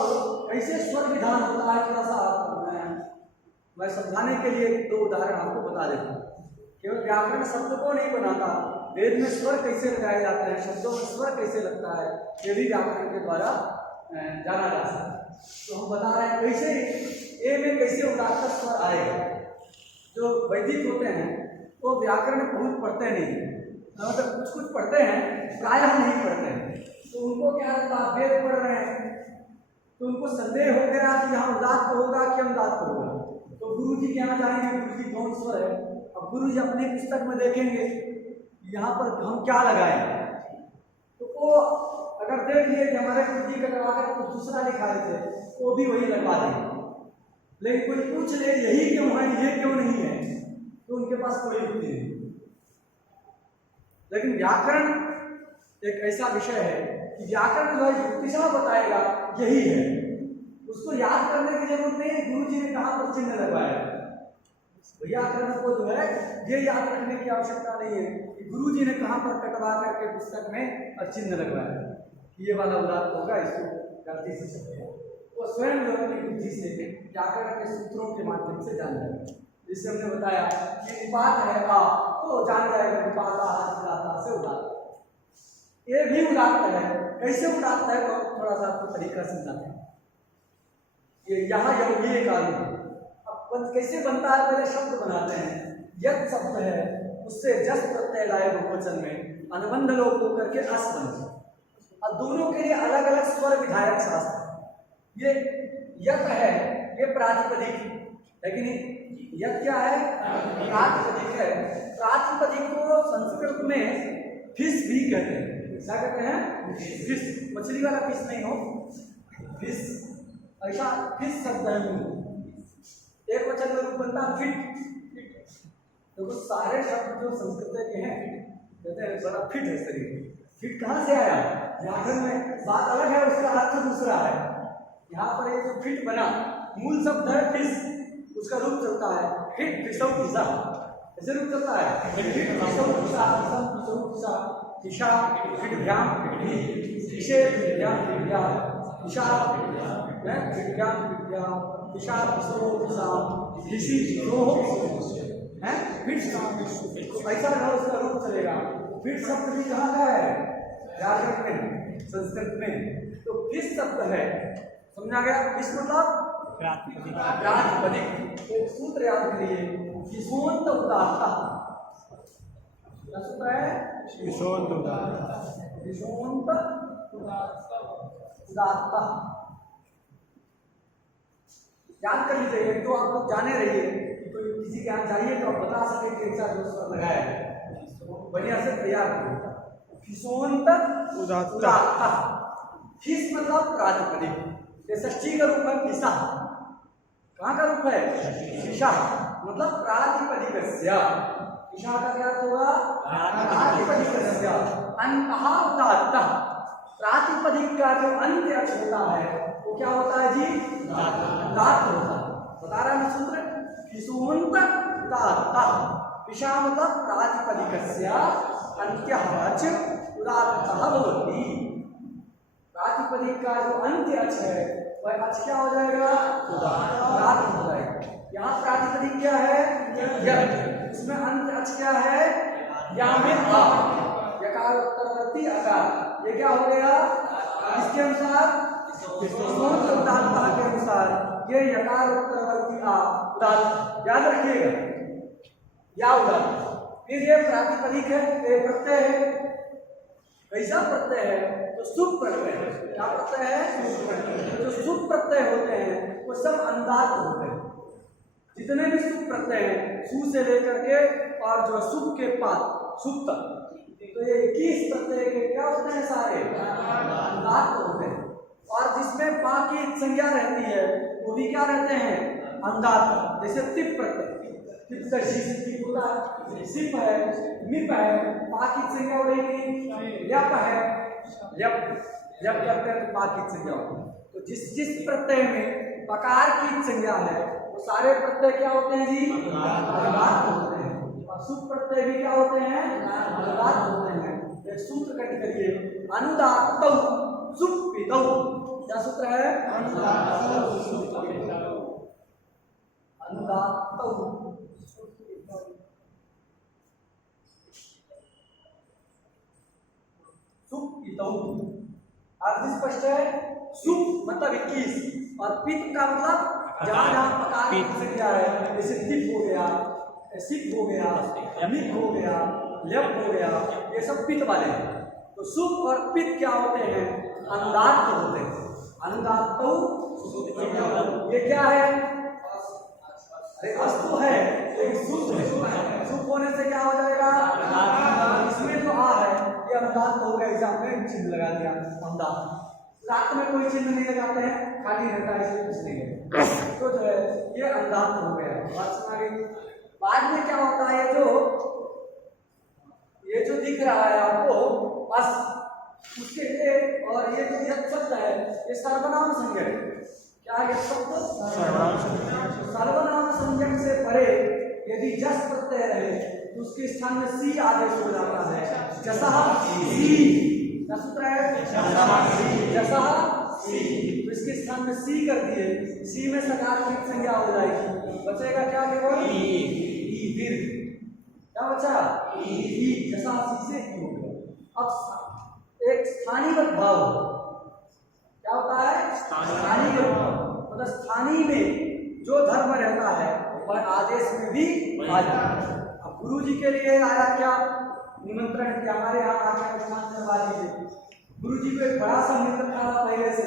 कैसे स्वर विधान होता है थोड़ा सा मैं समझाने के लिए दो उदाहरण आपको बता देता हूँ। केवल व्याकरण शब्द को नहीं बनाता, वेद में स्वर कैसे लगाए जाते हैं, शब्दों में स्वर कैसे लगता है, ये भी व्याकरण के द्वारा जाना जा सकता है। तो हम बता रहे हैं कैसे ए में कैसे उदात्त स्वर आएगा। जो वैदिक होते हैं वो व्याकरण बहुत पढ़ते नहीं, मतलब कुछ कुछ पढ़ते हैं, प्रायः नहीं पढ़ते हैं। तो उनको क्या रहता है, वेद पढ़ रहे हैं तो उनको संदेह हो गया कि यहाँ उदात्त होगा कि अनुदात्त होगा। तो गुरु जी के यहाँ जाएंगे, गुरु जी कौन स्वर है। अब गुरु जी अपने पुस्तक में देखेंगे यहाँ पर हम क्या लगाए, तो वो अगर देख लिए कि हमारे गुरु जी का लगा कर कुछ दूसरा लिखा थे तो भी वही लगवा देंगे। लेकिन कोई पूछ ले यही क्यों है, ये क्यों नहीं है, तो उनके पास कोई युक्ति नहीं। लेकिन व्याकरण एक ऐसा विषय है कि व्याकरण जो है युक्तिशाह बताएगा यही है, उसको याद करने की जरूरत नहीं। गुरु जी ने कहाँ पर चिन्ह लगवाया, व्याकरण को जो है ये याद रखने की आवश्यकता नहीं है कि गुरु जी ने कहाँ पर कटवा करके पुस्तक में चिन्ह लगवाया कि ये वाला उदात्त होगा, इसको गलती से समझेगा। वो स्वयं जो अपनी बुद्धि से व्याकरण के सूत्रों के माध्यम से जान जाएगा। जिससे हमने बताया कि निपात है आ, तो जान जाएगा निपाता से उदात्त। ये भी उदात्त है। कैसे उदात्त है तो थोड़ा सा आपको तरीका समझाते हैं। ये यहाँ ये कानून अब कैसे बनता है, पहले शब्द बनाते हैं। यत् शब्द है उससे जस प्रत्यय लाए बहुवचन में अनुबंध लोप होकर के अस बने। अब दोनों के लिए अलग अलग स्वर विधायक शास्त्र। ये यत् है ये प्रातिपदिक है कि नहीं? यत् क्या है? प्रातिपदिक है। प्रातिपदिक को संस्कृत में फिश भी कहते हैं। क्या कहते हैं? फिश, मछली वाला फिश नहीं हो, फिश, ऐसा फिश शब्द है। एक वचन में रूप बनता है फिट। तो कुछ सारे शब्द जो संस्कृत के हैं कहते हैं बड़ा फिट है शरीर। फिट कहाँ से आया? व्याकरण में बात अलग है, उसका अर्थ दूसरा है। यहाँ पर ये जो फिट बना मूल शब्द है फिश, उसका रूप चलता है फिट फिशौ फिशा। ऐसे रूप चलता है फिट फिशौ फिशा, फिशा दिशा फिटभ्याम दिशे फिटभ्याम फिटभ्याम दिशा फिटभ्याम फिटभ्याम दिशा फिशो फिशा दिशि फिशो है फिट। ऐसा ना उसका रूप चलेगा। फिट शब्द भी कहाँ का है? व्याकरण में, संस्कृत में। तो फिश शब्द है, समझा गया? फिश मतलब प्रातिपदिक। तो सूत्र याद करिए, फिशोंत उदात्त। क्या सूत्र है? फिशोंत उदात्त। फिशोंत उदात्त। याद कर लीजिए, तो आप लोग जाने रहिए कि कोई किसी के यहाँ जाइए तो आप बता सके कि ऐसा जो स्वर लगाया है, तो बढ़िया से तैयार करिए। फिशोंत उदात्त। फिश मतलब प्रातिपदिक। ये षष्ठी का रूप है फिशा। कहाँ का रूप है? फिशा मतलब प्रातिपदिकस्य। फिशा का क्या होगा? प्रातिपदिकस्य। अंतः उदात्त। प्रातिपदिक का जो अंत्य अक्ष होता है वो क्या होता है जी? उदात्त होता है। बता रहा है मैं सूत्र, फिशोंत उदात्त। फिशा मतलब प्रातिपदिकस्य अंत्यः अच् उदात्तः भवति। प्रातिपदिक का जो अंत्य अक्ष है वह अक्ष क्या हो जाएगा? उदात्त हो जाएगा। यहाँ प्रातिपदिक क्या है? यत्। उसमें अंत्य अक्ष क्या है? या में आ, यकार उत्तरवर्ती अकार। ये क्या हो गया? इसके अनुसार फिशोंत उदात्त के अनुसार ये यकार उत्तरवर्ती आ उदात्त। याद रखिएगा, या उदात्त। फिर ये प्रातिपदिक है, ये प्रत्यय है। कैसा प्रत्यय है? तो शुभ प्रत्यय है। क्या प्रत्यय है? जो शुभ प्रत्यय होते हैं वो सब अनुदात होते हैं। जितने भी शुभ प्रत्यय हैं, सु से लेकर के और जो शुभ के पाद शुभ तक, तो ये 21 प्रत्यय के क्या होते हैं? सारे अनुदात होते हैं। और जिसमें पा की संज्ञा रहती है वो भी क्या रहते हैं? अनुदात। जैसे तिप प्रत्यय, तिप से शी तिप होता है, सिप है, मिप है, पा की संज्ञा उड़ेगी, यप है, यप जब करते हैं तो पा की संज्ञा होती है। तो जिस जिस प्रत्यय में पकार की संज्ञा है वो सारे प्रत्यय क्या होते हैं जी? अनुदात होते हैं। और शुभ प्रत्यय भी क्या होते हैं? अनुदात होते हैं। एक सूत्र कट करिए, अनुदातौ सुप्पितौ। क्या सूत्र है? अनुदातौ सुप्पितौ। अर्थ स्पष्ट है। सुप मतलब 21 और पित का मतलब जहां जहां पकार की संज्ञा है, जैसे तिप हो गया, सिप हो गया, मिप हो गया, लेप हो गया, ये सब पित वाले हैं। तो सुप और पित क्या होते हैं? अनुदात होते हैं। अनुदात ये क्या है? अरे वस्तु है लेकिन शुद्ध है। शुभ होने से क्या हो जाएगा? इसमें जो आ है ये अनुदात हो गया। एग्जाम में चिन्ह लगा दिया अनुदात। रात में कोई चिन्ह नहीं लगाते हैं, खाली रहता है, इसमें कुछ नहीं है। तो जो है ये अनुदात हो गया। बात सुना गई। बाद में क्या होता है? ये जो दिख रहा है आपको बस उसके लिए, और ये जो यह शब्द है ये सर्वनाम संज्ञक है। क्या ये शब्द? सर्वनाम संज्ञक से परे यदि जस प्रत्यय रहे तो उसके स्थान में सी आदेश हो जाता है। जसः सी, क्या सूत्र है? जसः सी, तो इसके स्थान में सी कर दिए, सी में सकार की संज्ञा हो जाएगी। बचेगा क्या? केवल ई दीर्घ। क्या बचा? ई। जसः सी से ई हो गया। अब एक स्थानीय भाव क्या होता है? स्थानीय भाव मतलब स्थानीय में जो धर्म रहता है वह आदेश में भी आ जाता है। अब गुरु जी के लिए आया क्या? निमंत्रण किया, हमारे यहाँ आकर विश्राम करवा लीजिए। गुरु जी को एक बड़ा सा मित्र था पहले से।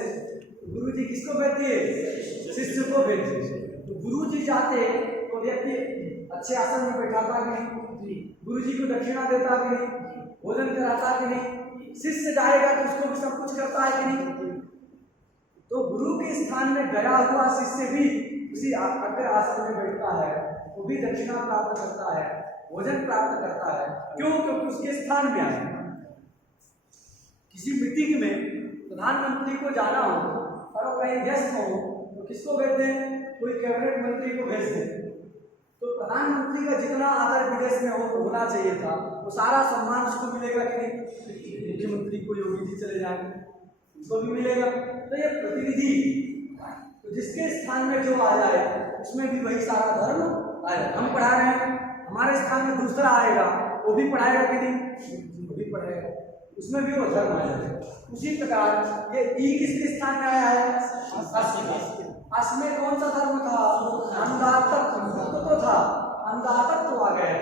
गुरु जी किसको भेजते? शिष्य को भेजते। तो गुरु जी जाते तो व्यक्ति अच्छे आसन में बैठाता कि नहीं? गुरु जी को दक्षिणा देता कि नहीं? भोजन कराता कि नहीं? शिष्य जाएगा तो उसको भी सब कुछ करता है कि नहीं? तो गुरु के स्थान में गया हुआ शिष्य भी उसी अग्र आसन में बैठता है, वो भी दक्षिणा प्राप्त करता है, भोजन प्राप्त करता है। क्यों? क्योंकि उसके स्थान में आए। किसी मीटिंग में प्रधानमंत्री को जाना हो और वो कहीं व्यस्त हो तो किसको भेज दें? कोई कैबिनेट मंत्री को भेज दें। तो प्रधानमंत्री का जितना आदर विदेश में होना चाहिए था वो सारा सम्मान उसको मिलेगा कि नहीं? मुख्यमंत्री को योगी जी चले जाएंगे, उसको भी मिलेगा। तो ये प्रतिनिधि, तो जिसके स्थान में जो आ जाए उसमें भी वही सारा धर्म आएगा। हम पढ़ा रहे हैं, हमारे स्थान में दूसरा आएगा, वो भी पढ़ाएगा कि नहीं? वो भी पढ़ाएगा, उसमें भी वो धर्म आएगा। उसी प्रकार ये ई किसके स्थान में आया है? अस में कौन सा धर्म था? अनुदातत्व तो था, अनुदातत्व आ गया,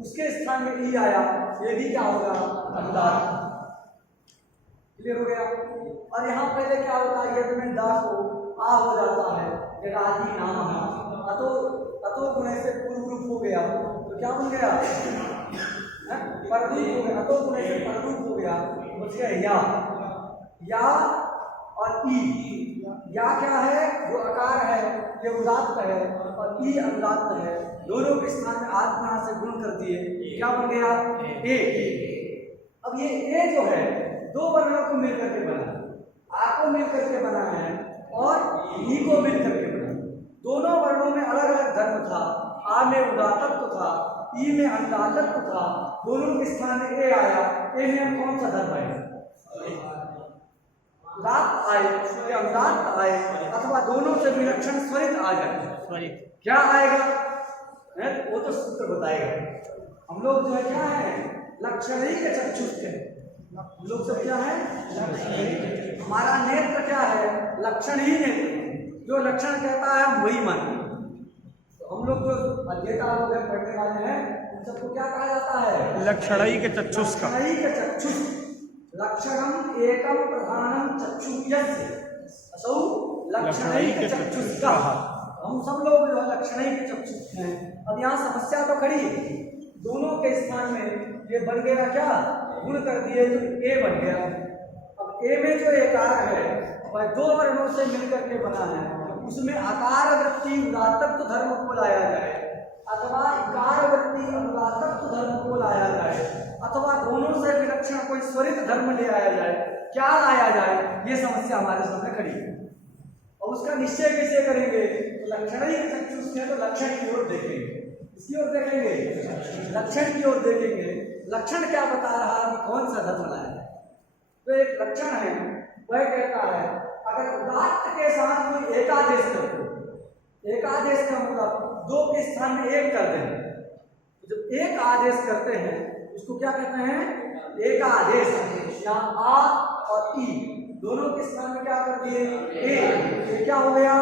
उसके स्थान में ई आया, ये भी क्या होगा? अनुदात। क्लियर हो गया। और यहाँ पहले क्या होता है? यदि में दा को आ हो जाता है, यदादि नाम अतो अतो गुणे से पूर्व रूप हो गया तो क्या बन गया? पररूप हो गया। अतो गुणे से पररूप हो गया, बच गया या और ई। या क्या है? वो आकार है, ये उदात्त है, और ई अनुदात्त है। दोनों के स्थान में आत्मा से गुण कर दिए, क्या बन गया? ए। अब ये ए जो है दो वर्णों को मिलकर के बना, आ को मिलकर के बना है और ई को मिलकर के बना। दोनों वर्णों में अलग अलग धर्म था। आ में उदात्तत्व था, ई में अनुदात्तत्व था। दोनों के स्थान में ए आया। ए में हम कौन सा धर्म आए? उदात्त आए या अनुदात्त आए, अथवा दोनों से विलक्षण स्वरित आ जाए। क्या आएगा? वो तो सूत्र बताएगा। हम लोग जो है क्या है? लक्षणी के चक्षुष है। हम लोग सब क्या है? हमारा नेत्र क्या है? लक्षण ही नेत्र। जो लक्षण कहता है हम वही मानते हैं। तो हम लोग जो अध्येता लोग हैं, पढ़ने वाले हैं, उन सबको क्या कहा जाता है? लक्षणी के चक्षुष का। लक्षणी के चक्षुष, लक्षणम एकम प्रधानम चक्षु यस्य असौ लक्षणैक चक्षुष्कः। हम सब लोग जो है लक्षणैक चक्षुष हैं। अब यहाँ समस्या तो खड़ी है, दोनों के स्थान में ये बन गया क्या, गुण कर दिए तो ए बन गया। अब ए में जो एकार है वह दो वर्णों से मिलकर के बना है, उसमें आकार वृत्ति उदात्तत्व धर्म को लाया जाए अथवा इकार वृत्ति अनुदात्तत्व धर्म को लाया जाए अथवा दोनों से विलक्षण कोई स्वरित धर्म ले आया जाए, क्या लाया जाए, ये समस्या हमारे सामने खड़ी है। और उसका निश्चय कैसे करेंगे, तो लक्षण ही चक्षुष है तो लक्षण की ओर देखेंगे, इसकी ओर देखेंगे, लक्षण की ओर देखेंगे। लक्षण क्या बता रहा है कि कौन सा धर्म लाया है। तो एक लक्षण है वह कहता है अगर उदात्त के साथ कोई एकादेश कर दो, एकादेश का मतलब दो के स्थान में एक कर दें, तो जब एक आदेश करते हैं उसको क्या कहते हैं, एकादेश। यहाँ आ और ई दोनों के स्थान में क्या कर दिए, ए, क्या हो गया,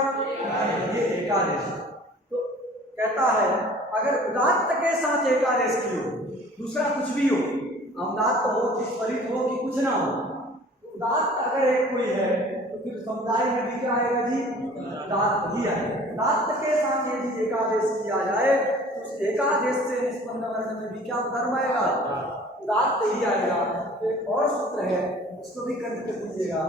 ये एकादेश। तो कहता है अगर उदात्त के साथ एकादेश की हो, दूसरा कुछ भी हो, अनुदात्त हो कि स्वरित हो कि कुछ ना हो, उदात्त अगर एक कोई है तो फिर समुदाय में भी क्या आएगा जी, उदात्त ही आएगा। उदात्त के साथ यदि एकादेश किया जाए तो उस एकादेश से निष्पन्न वर्ण में भी क्या धर्म आएगा, उदात्त ही आएगा। तो एक और सूत्र है उसको भी करके पूछिएगा,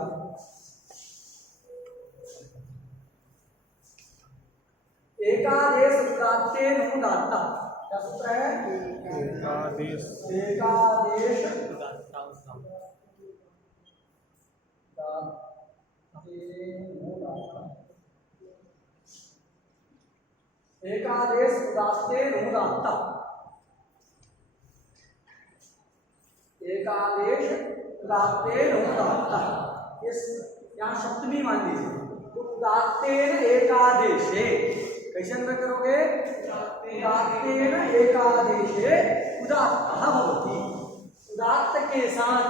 एकादेश उदात्तेन उदात्ता, क्या सूत्र है, एकादेश एकादेश उदात्तेन उदात्ता, एकादेश उदात्तेन उदात्ता, इस यहाँ सप्तमी मान लीजिए, तो उदात्तेन एकादेशे कैसे अन्वय करोगे, उदात्तेन एकादेशे उदात्तः भवति। उदात्त के साथ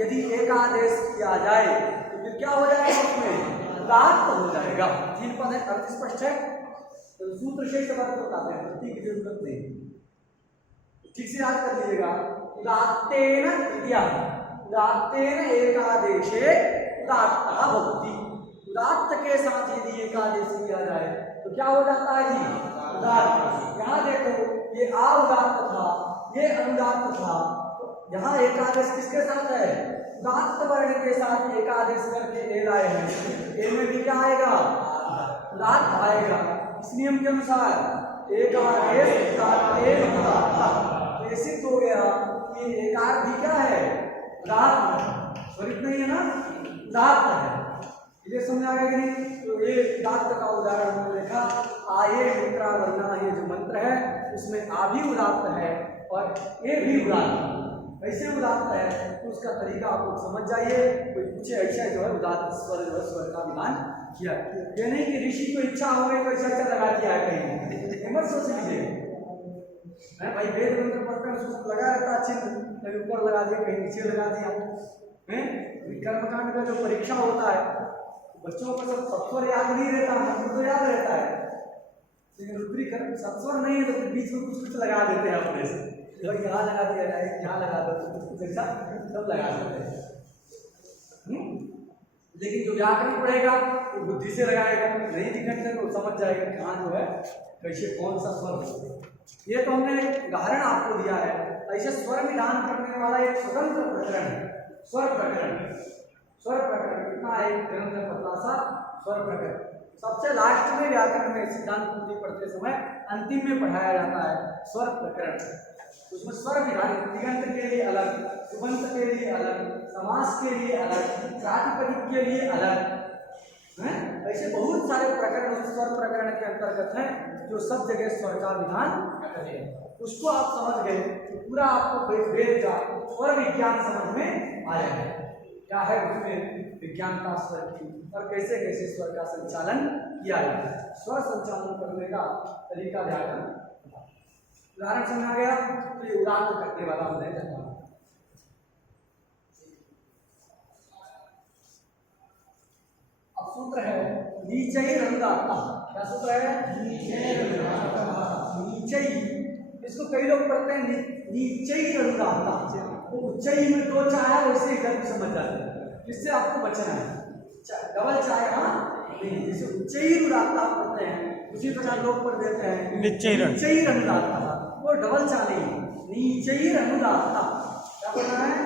यदि एकादेश किया जाए तो फिर क्या हो जाएगा, उसमें उदात्त हो जाएगा। तीन पद है, अर्थ स्पष्ट है। तो सूत्र शेष बात बताते हैं, प्रतीक की जरूरत नहीं, ठीक से याद कर लीजिएगा। उदात्तेन इत्या, उदात्तेन एकादेशे उदात्तः भवति। उदात्त के साथ यदि एकादेश किया जाए तो क्या हो जाता है जी, उदात्त। यहाँ देखो ये आ उदात्त था, ये अनुदात्त था, तो यहाँ एकादेश किसके साथ है, उदात्त वर्ण के साथ एकादेश करके ए लाए हैं। ए में भी क्या आएगा, उदात्त आएगा। इस नियम के अनुसार एकादेश उदात्तेन उदात्ता, तो ये सिद्ध हो गया कि एकार भी क्या है, उदात्त, स्वरित नहीं है ना, उदात्त है। ये समझ आ गया कि नहीं। तो ये उदात्त का उदाहरण हमने देखा, आये मित्रा वर्णा, ये जो मंत्र है उसमें आ भी उदात्त है और ए भी उदात्त है। कैसे उदात्त है तो उसका तरीका आप लोग समझ जाइए। कोई पूछे ऐसा जो है उदात्त स्वर जो है स्वर का विधान किया, ये नहीं कि ऋषि को इच्छा हो गई तो ऐसा लगा दिया है कहीं, मत सोच लीजिए। मैं भाई वेद मंत्र पढ़ते हैं उसको लगा रहता है चिन्ह, कहीं ऊपर लगा दिया कहीं नीचे लगा दिया है। कर्मकांड का जो परीक्षा होता है बच्चों को सब सत्वर याद नहीं रहता, मंत्र तो याद रहता है, लेकिन रुद्री कर्म सत्वर नहीं है तो फिर बीच में कुछ लगा देते हैं अपने से, तो यहाँ लगा दिया जाए, यहाँ लगा दो, कुछ ऐसा सब लगा देते हैं। लेकिन जो व्याकरण पढ़ेगा वो बुद्धि से लगाएगा, नहीं दिखने से तो समझ जाएगा कहाँ जो है कैसे कौन सा स्वर हो। ये तो हमने उदाहरण आपको दिया है। ऐसे स्वर विधान करने वाला एक स्वतंत्र प्रकरण है, स्वर प्रकरण। स्वर प्रकरण कितना एक ग्रंथ है, पतला सा स्वर प्रकरण। सबसे लास्ट में व्याकरण में सिद्धांत पूर्ति पढ़ते समय अंतिम में पढ़ाया जाता है स्वर प्रकरण। उसमें स्वर विधान तिगंत के लिए अलग, सुबंत के लिए अलग, समास के लिए अलग, प्रातिपदिक के लिए अलग हैं। ऐसे बहुत सारे प्रकरण उस स्वर प्रकरण के अंतर्गत हैं जो सब जगह स्वर का विधान करते हैं। उसको आप समझ गए तो पूरा आपको वेद का स्वर विज्ञान समझ में आ जाएगा, क्या है उसमें विज्ञानता स्वर की और कैसे कैसे स्वर का संचालन किया जाता है। स्वर संचालन करने का तरीका व्याकरण उदाहरण समझा गया। तो ये उदाहरण करने वाला हमने देखा। अब सूत्र है नीचे अनुदात्ता। क्या सूत्र है, नीचे इसको कई लोग पढ़ते हैं नीचई अनुदात्ता, वो उच्चई में दो चाय है वैसे इधर भी समझ जाते हैं, जिससे आपको बचना है। डबल चाय हाँ नहीं, जैसे उच्चई अनुदात्ता आप पढ़ते हैं उसी प्रकार लोग पढ़ देते हैं नीचई अनुदात्ता, वो डबल चाय नहीं, नीचई अनुदात्ता। क्या पढ़ना है?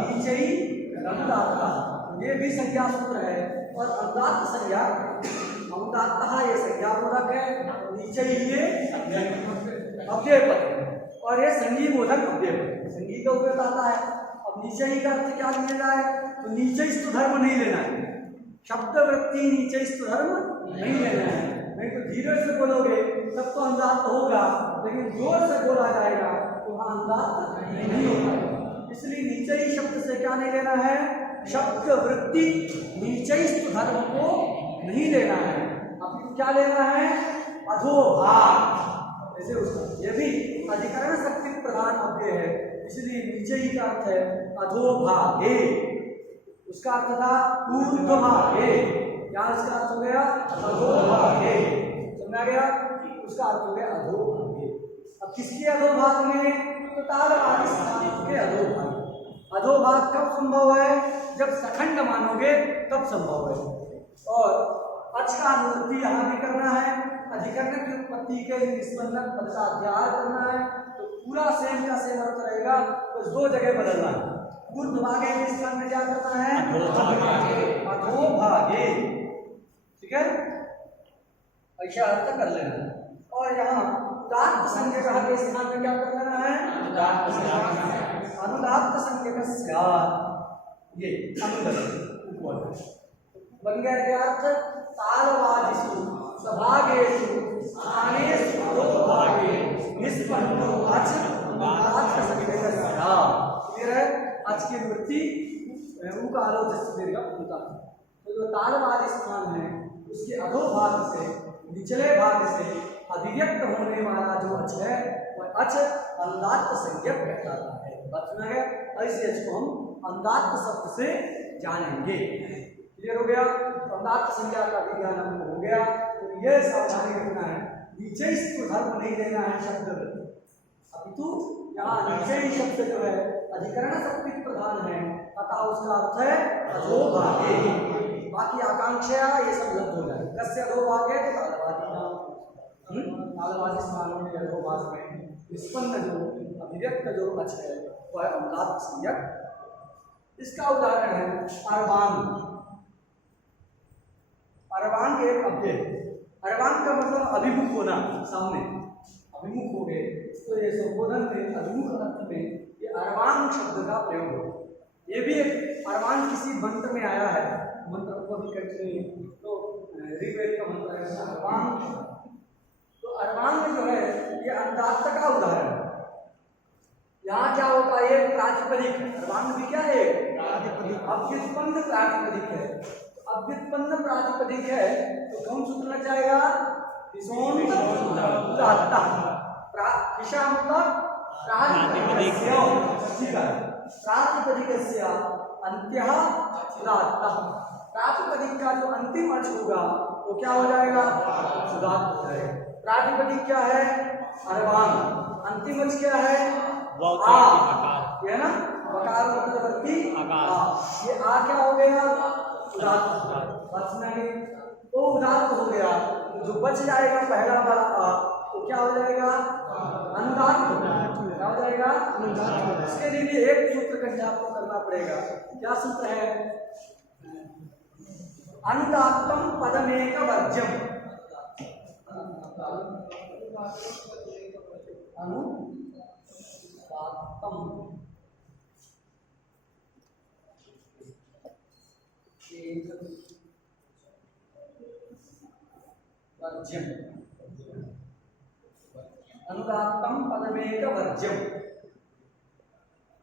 नीचई अनुदात्ता। ये भी संज्ञा सूत्र है। और अनुदात्त संज्ञा, अनुदात्तः ये संज्ञा बोधक है, नीचे ये अव्यय पद है, और ये संगी बोधक अव्यय पद, संगी का उपयोग आता है। अब नीचे ही का अर्थ क्या लेना है? तो नीचे स्तु धर्म नहीं लेना है, शब्द वृत्ति नीचे स्तु धर्म नहीं लेना है। नहीं तो धीरे से बोलोगे तब तो अनुदात्त होगा, लेकिन जोर से बोला जाएगा तो वहां अनुदात्त नहीं होगा। इसलिए नीचे ही शब्द से क्या नहीं लेना है? शब्द वृत्ति नीचे धर्म को नहीं लेना है। अब क्या लेना है? अधोभाग। जैसे उसका ये भी अधिकरण शक्ति प्रधान अव्यय है, इसलिए नीचे ही का अर्थ है अधोभागे। उसका अर्थ था ऊर्ध्वभागे, यहाँ इसका अर्थ हो गया अधोभागे। समझा गया? उसका अर्थ हो गया अधोभागे। अब किसके अधोभाग में? तो तालवादी के अधोभाग। अधोभाग कब संभव है? जब सखंड मानोगे तब संभव है। और अच का अनुवृत्ति यहाँ भी करना है, अधिकरण की उत्पत्ति के निष्पन्नक पद का अध्याय करना है, तो पूरा सेम का सेम अर्थ रहेगा, तो दो जगह बदलना है। ऊर्ध्वभागे के स्थान में क्या करना है? अधोभागे। ठीक है, ऐसा अर्थ कर लेना। और यहाँ उदात्त संज्ञक के स्थान में क्या कर लेना है? अनुदात्त संज्ञक ये बन गया क्या अर्थ? तालवादिषु सभागेषु स्थानेषु अधोभागे निष्पन्नो अच अनुदात्त संज्ञकस्य। क्लियर है? आज की वृत्ति उकारो दीर्घ होता है। तो जो तालवादी स्थान है उसके अधोभाग से निचले भाग से अभिव्यक्त होने वाला जो अच है वह अच अनुदात्त संज्ञक कहलाता है। बचना है ऐसे अच को हम अनुदात्त शब्द से जानेंगे। क्लियर हो गया? अनुदात्त संज्ञा का विज्ञान हमको हो गया। तो यह सावधानी रखना है, नीचे इसको धर्म नहीं देना है शब्द, अपितु यहाँ नीचे ही शब्द जो है अधिकरण शक्ति प्रधान है, अतः उसका अर्थ है अधोभागे। बाकी आकांक्षा ये सब लब्ध हो जाए। कस्य अधोभागे? तो तालवादी नाम, तालवादी स्थानों में अधोभाग में निष्पन्न जो अभिव्यक्त जो अच है वह अनुदात्त संज्ञक। इसका उदाहरण है अर्वांग। अर्वांग एक अव्यय। अर्वांग का मतलब अभिमुख होना, सामने अभिमुख हो गए, तो ये संबोधन में अभिमुख अर्थ में ये अर्वांग शब्द का प्रयोग हो। ये भी एक अर्वांग किसी मंत्र में आया है, मंत्र को भी कंटिन्यू, तो ऋग्वेद का मंत्र है अर्वांग। तो अर्वांग जो है ये अनुदात्त का उदाहरण है। यहाँ क्या होता है? ये प्रातिपदिक है। अर्वांग भी क्या है? अव्युत्पन्न प्रातिपदिक है। अव्युत्पन्न प्रातिपदिक है तो कौन सूत्र लग जाएगा? प्रातिपदिकस्य अंत्यः उदात्तः। प्रातिपदिक का जो अंतिम अर्थ होगा वो क्या हो जाएगा? उदात्त हो जाएगा। प्रातिपदिक क्या है? अर्वांग। अंतिम अर्थ क्या है? ये ना वकार मध्यवर्ती ये आ क्या हो गया? उदात्त। बचना है वो उदात्त हो गया, जो बच जाएगा पहला वाला आ तो क्या हो जाएगा? अनुदात्त। क्या हो जाएगा? इसके लिए भी एक सूत्र का आपको करना पड़ेगा। क्या सूत्र है? अनुदात्तम पदमेक वर्ज्यम। वर्ज्यम, अनुदात्तम पदमेक वर्ज्यम।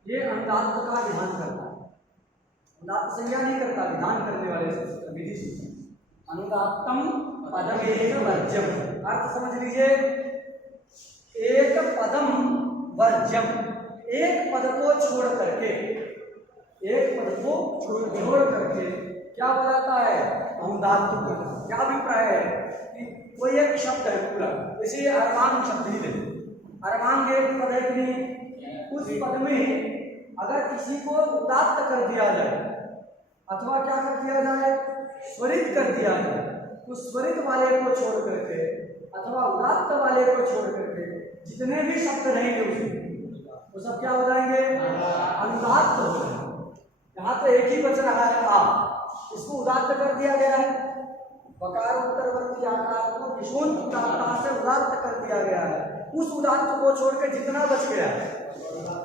ये अनुदात्त का ध्यान करता है, अनुदात्त संज्ञा नहीं करता, विधान करने वाले विधि सूत्र। अनुदात्तम पदमेक वर्ज्यम अर्थ समझ लीजिए, एक पदम वर्ज्यम, एक पद को छोड़ करके, एक पद को छोड़ करके क्या बताता है? अनुदात्त। क्या अभिप्राय है कि कोई एक शब्द है पूरा, जैसे ये अर्वांग शब्द ही ले, अर्वांग एक पद है कि नहीं, उस पद में अगर किसी को उदात्त कर दिया जाए अथवा क्या कर दिया जाए, स्वरित कर दिया जाए, तो स्वरित वाले को छोड़ करके अथवा उदात्त वाले को छोड़ करके जितने भी शब्द रहेंगे उसमें वो सब क्या हो जाएंगे, अनुदात्त हो जाएंगे। यहाँ तो एक ही बच रहा है आ, इसको उदात्त कर दिया गया है, वकार उत्तरवर्ती आकार को विषोन उदात्त से उदात्त कर दिया गया है, उस उदात्त को छोड़कर जितना बच गया है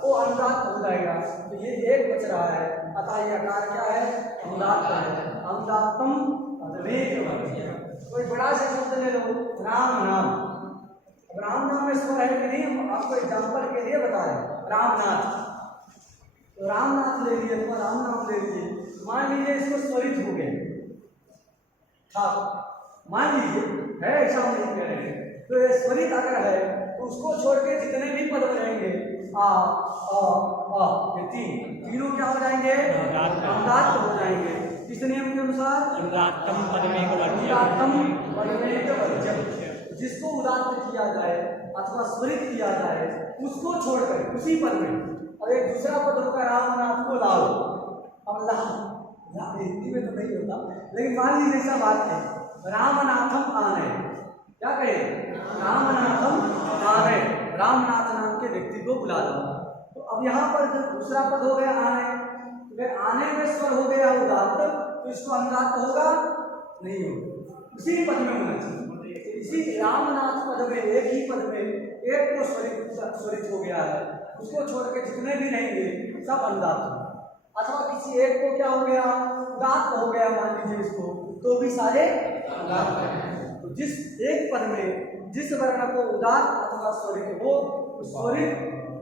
वो अनुदात्त हो जाएगा। तो ये एक बच रहा है, अतः ये आकार क्या है, अनुदात्त है। अनुदात्तम पदमेक। कोई बड़ा सा शब्द ले लो, राम नाम। अब राम नाम में स्वर है कि नहीं, हम आपको एग्जाम्पल के लिए बता रहे हैं, रामनाथ। तो रामनाथ ले लिए तो राम नाम ले लिए, मान लीजिए इसको स्वरित हो गया था, मान लीजिए है, ऐसा हम नहीं कह रहे हैं, तो ये स्वरित अगर है तो उसको छोड़ के जितने भी पद रहेंगे आ ये तीनों क्या हो जाएंगे, अनुदात्त हो जाएंगे। किस नियम के अनुसार, अनुदात्तम पदमेक अनुदात्तम पदमेक वर्ज्यम। जिसको उदात्त किया जाए अथवा स्वरित किया जाए उसको छोड़कर उसी पद में, और एक दूसरा पद होगा रामनाथ को लाओ। अब लाओ हिंदी में तो नहीं होता, लेकिन मान लीजिए ऐसा बात है, रामनाथम आने, क्या कहे, रामनाथम आने, रामनाथ नाम के व्यक्ति को बुला लो। तो अब यहाँ पर जो दूसरा पद हो गया आने, तो आने में स्वर हो गया उदात्त, तो इसको अनुदात्त होगा नहीं होगा, उसी पद में होना चाहिए। इसी रामनाथ पद में एक ही पद में एक को स्वरित हो गया है, उसको छोड़ के जितने भी रहेंगे सब अनुदात्त। अथवा किसी एक को क्या हो गया, उदात्त हो गया मान लीजिए इसको, तो भी सारे अनुदात्त हैं। तो जिस एक पद में जिस वर्ण को उदात्त अथवा स्वरित हो, स्वरित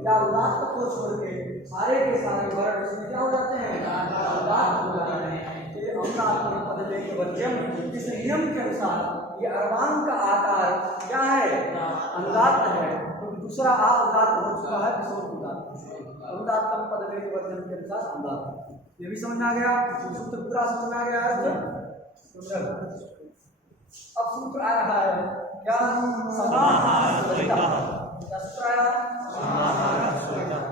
या उदात्त को छोड़ के सारे के सारे वर्ण उसमें क्या हो जाते हैं, उदात्त हो जाते हैं। अनुदात्त पदमेक वर्ज्यम, इस नियम के अनुसार ये अर्वांग का आकार क्या है, अनुदात्त है, तो दूसरा आ उदात्त हो चुका है, विषोद उदात्त। अनुदात्तम पदमेक वर्ज्यम के अनुसार अनुदात्त। ये भी समझ आ गया, सूत्र पूरा समझ आ गया है। अब सूत्र आ रहा है क्या, समाहार स्वरितः। क्या सूत्र आया, समाहार स्वरितः।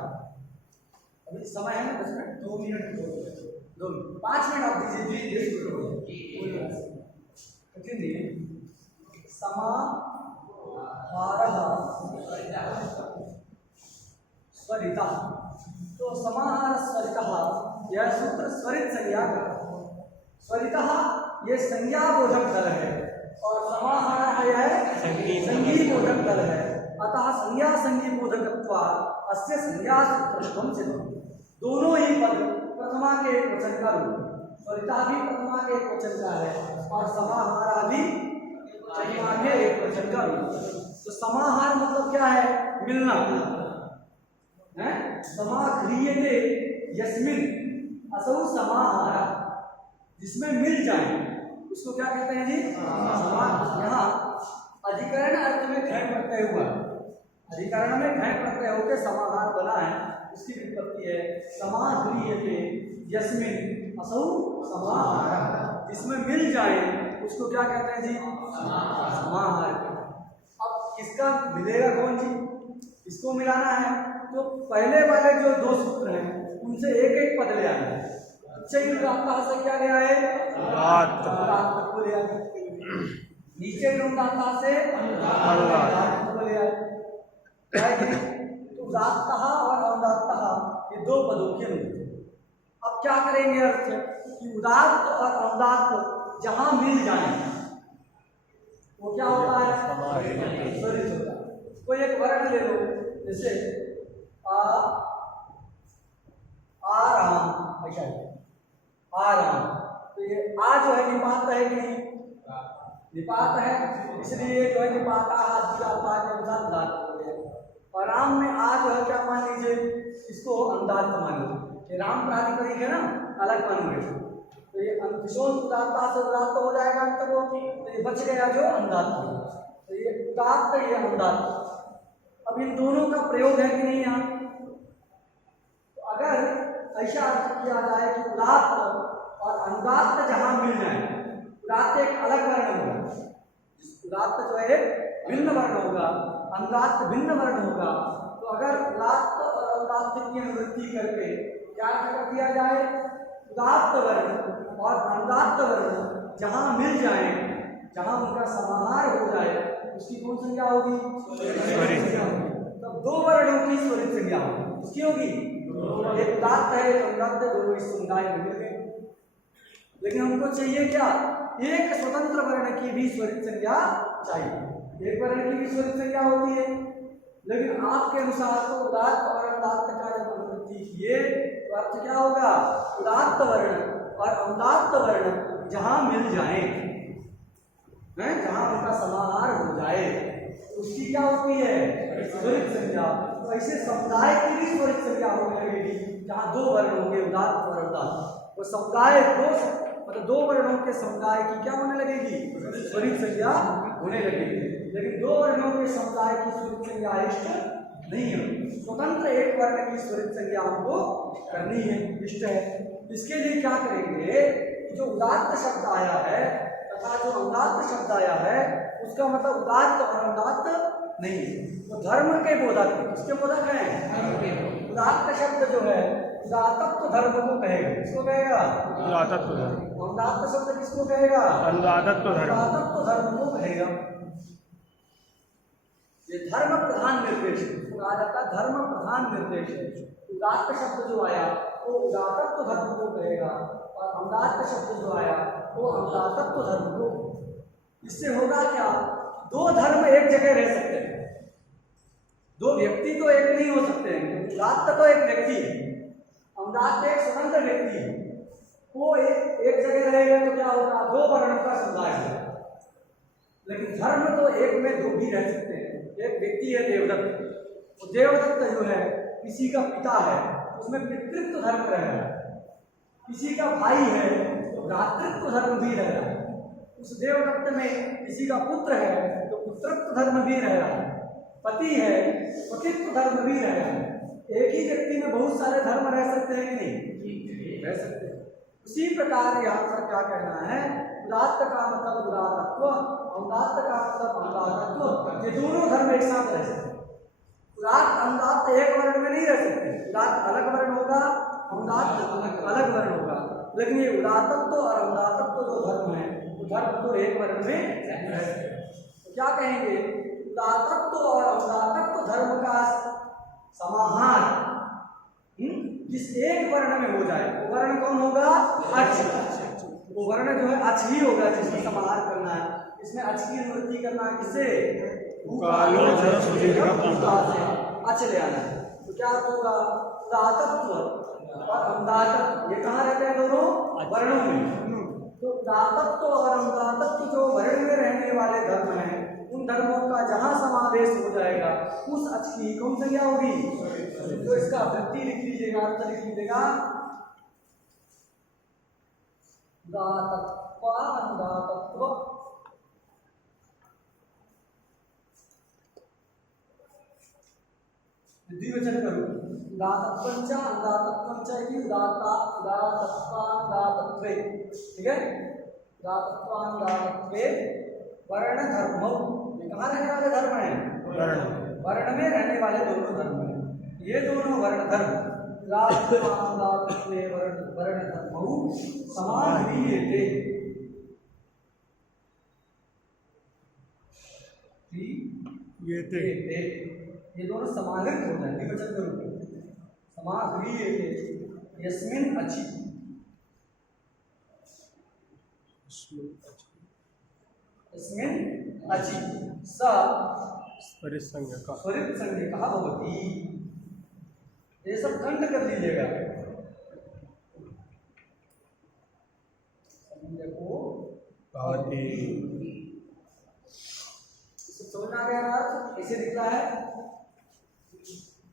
अभी समय है ना 10 मिनट, 2 मिनट 5 मिनट आप दीजिए जी, समाहारः स्वरितः। तो समाहार स्वरितः यह सूत्र स्वरित संज्ञा का, स्वरितः ये संज्ञा बोधक दल है और समाहार है संगी बोधक दल है। अतः संज्ञा संगी बोधकत्वात् अस्य संज्ञा प्रश्नम से दोनों ही पद प्रथमा के एक वचन का रूप, स्वरिता भी प्रथमा के एक वचन का है और समाहारा भी प्रथमा के एक वचन का रूप। तो समाहार मतलब क्या है, मिलना है, समाक्रियते यस्मिन असौ समाहारा, जिसमें मिल जाए उसको क्या कहते हैं जी, समाहार। यहाँ अधिकरण अर्थ में घय प्रत्यय हुआ, अधिकरण में घय प्रत्यय होकर समाहार बना है, उसकी व्युत्पत्ति है समाक्रियते यस्मिन असौ समाहारा, जिसमें मिल जाए उसको क्या कहते हैं जी, समाहार। अब इसका मिलेगा कौन जी, इसको मिलाना है तो पहले वाले जो 2 सूत्र हैं उनसे एक एक पद ले आना है। से क्या गया है, को ले आया, नीचे अनुदात्ता से को ले आया, तो उदात्तः और अनुदात्तः ये 2 पदों के अनुरूप। अब क्या करेंगे अर्थ कि उदात्त और अनुदात्त जहां मिल जाए वो क्या होता है, स्वरित होता है। कोई एक वर्ण ले लो, जैसे आराम, ऐसा आराम, तो ये आ जो है निपात है कि नहीं, निपात है, इसलिए जो है निपात हाथ के अनुसार दात हो गया। और राम में आ जो है क्या मान लीजिए, इसको अनुदात्त मान लीजिए, राम प्रातिपदिक है ना, अलग मानोगे तो ये विशोध उदात्ता से उदात्त हो जाएगा अंत को, तो ये बच गया जो अनुदात्त, तो ये उदात्त ये अनुदात्त। अब इन दोनों का प्रयोग है कि नहीं यहाँ, तो अगर ऐसा अर्थ किया जाए कि उदात्त और अनुदात्त जहां मिल जाए, उदात्त एक अलग वर्ण होगा उदात्त जो है भिन्न वर्ण होगा, अनुदात्त भिन्न वर्ण होगा। तो अगर उदात्त और अनुदात्त की अनुवृत्ति करके क्या कर दिया जाए, उदात्त वर्ण और अनुदात्त वर्ण जहां मिल जाए, जहां उनका समाहार हो जाए, उसकी कौन संज्ञा होगी? तब दो वर्णों की स्वरित संज्ञा होगी। उसकी होगी एक उदात्त है, एक अनुदात्त है, दोनों इस समुदाय में मिल गए। लेकिन हमको चाहिए क्या? एक स्वतंत्र वर्ण की भी स्वरित संज्ञा चाहिए। एक वर्ण की भी स्वरित संज्ञा होती है, लेकिन आपके अनुसार तो उदात्त और अनुदात्त का जब अनुवृत्ति किए तो अर्थ क्या होगा? उदात्त वर्ण और अनुदात्त वर्ण जहां मिल जाए, जहां उनका समाहार हो जाए, उसकी क्या होती है? स्वरित संज्ञा। तो ऐसे समुदाय की भी स्वरित संज्ञा होने लगेगी जहां दो वर्ण होंगे, उदात्त और अनुदात्त। वो समुदाय दो वर्णों के समुदाय की क्या होने लगेगी? स्वरित संज्ञा होने लगेगी। लेकिन दो वर्णों के समुदाय की स्वरित संज्ञा इष्ट नहीं है। स्वतंत्र एक वर्ण की स्वरित संज्ञा हमको करनी है, इष्ट है। इसके लिए क्या करेंगे? जो उदात्त शब्द आया है तथा जो अनुदात्त शब्द आया है, उसका मतलब उदात्त और अनुदात्त नहीं है। तो धर्म के बोधक, किसके बोधक हैं? उदात्त शब्द जो है उदात्तत्व धर्म को कहेगा। किसको कहेगा? उदात्तत्व धर्म। अनुदात्त शब्द किसको कहेगा? अनुदात्तत्व धर्म। अनुदात्तत्व धर्म को कहेगा। ये धर्म प्रधान निर्देश कहा जाता है, धर्म प्रधान निर्देश है। उदात्त शब्द जो आया वो उदात्तत्व धर्म को कहेगा और अनुदात्त शब्द जो आया वो अनुदात्तत्व धर्म को। इससे होगा क्या? दो धर्म एक जगह रह सकते हैं, दो व्यक्ति तो एक नहीं हो सकते हैं। उदात्त तो एक व्यक्ति है, अनुदात्त एक स्वतंत्र व्यक्ति है। वो एक जगह रहेगा तो क्या होगा? दो वर्णों का समुदाय है। लेकिन धर्म तो एक में दो भी रह सकते हैं। एक व्यक्ति है देवदत्त, तो देवदत्त जो है किसी का पिता है, उसमें पितृत्व धर्म रह रहा है। किसी का भाई है तो भ्रातृत्व धर्म भी रह रहा है। उस देवदत्त में किसी का पुत्र है तो पुत्रत्व धर्म भी रह रहा है। पति है, पतित्व धर्म भी रह रहा है। एक ही व्यक्ति में बहुत सारे धर्म रह सकते हैं कि नहीं? रह सकते हैं। उसी प्रकार यहाँ पर क्या कहना है? उदात्त का मतलब उदात्तत्व, अनुदात्त का मतलब अनुदात्तत्व। ये दोनों धर्म एक साथ रह सकते हैं। उदात्त अनुदात्त एक वर्ण में नहीं रह सकते। उदात्त अलग वर्ण होगा, अनुदात्त अलग वर्ण होगा। लेकिन ये उदात्तत्व और अनुदात्तत्व जो धर्म है वो धर्म तो एक वर्ण में रह सकते हैं। तो क्या कहेंगे? उदात्तत्व और अनुदात्तत्व धर्म का समाहार जिस एक वर्ण में हो जाए, वो वर्ण कौन होगा? अच। वो वर्ण जो है अच ही होगा जिसका समाहार करना है। इसमें अच की अनुवृत्ति करना है, किससे? अच ले आना है। तो क्या होगा? उदात्तत्व और अनुदात्तत्व ये कहाँ रहते हैं? दोनों वर्णों में। तो उदात्तत्व और अनुदात्तत्व जो वर्ण में रहने वाले धर्म हैं, उन धर्मों का जहां समावेश हो जाएगा उस अच की कौन संज्ञा होगी? तो इसका वृत्ति लिख लीजिएगा, अर्थ लिख लीजिएगा। उदात्तत्व अनुदात्तत्व द्विवचन करो। उदात्तत्वंच अनुदात्तत्वंच इति उदात्तत्वानुदात्तत्वे। ठीक है? उदात्तत्वानुदात्तत्वे वर्ण धर्म। ये कहाँ रहने वाले धर्म हैं? वर्ण में रहने वाले दोनों धर्म हैं। ये दोनों वर्ण धर्म उदात्तत्वानुदात्तत्वे वर्ण धर्मौ समाधीयते। ये दोनों समाहित होता है। द्विवचन के रूप में समाधीयते यस्मिन् अचि। यस्मिन् अचि स स्वरित संज्ञकः भवति। ये सब खंड कर लीजिएगा। संज्ञको भवति। समझ आ गया ना? ऐसे दिख रहा है।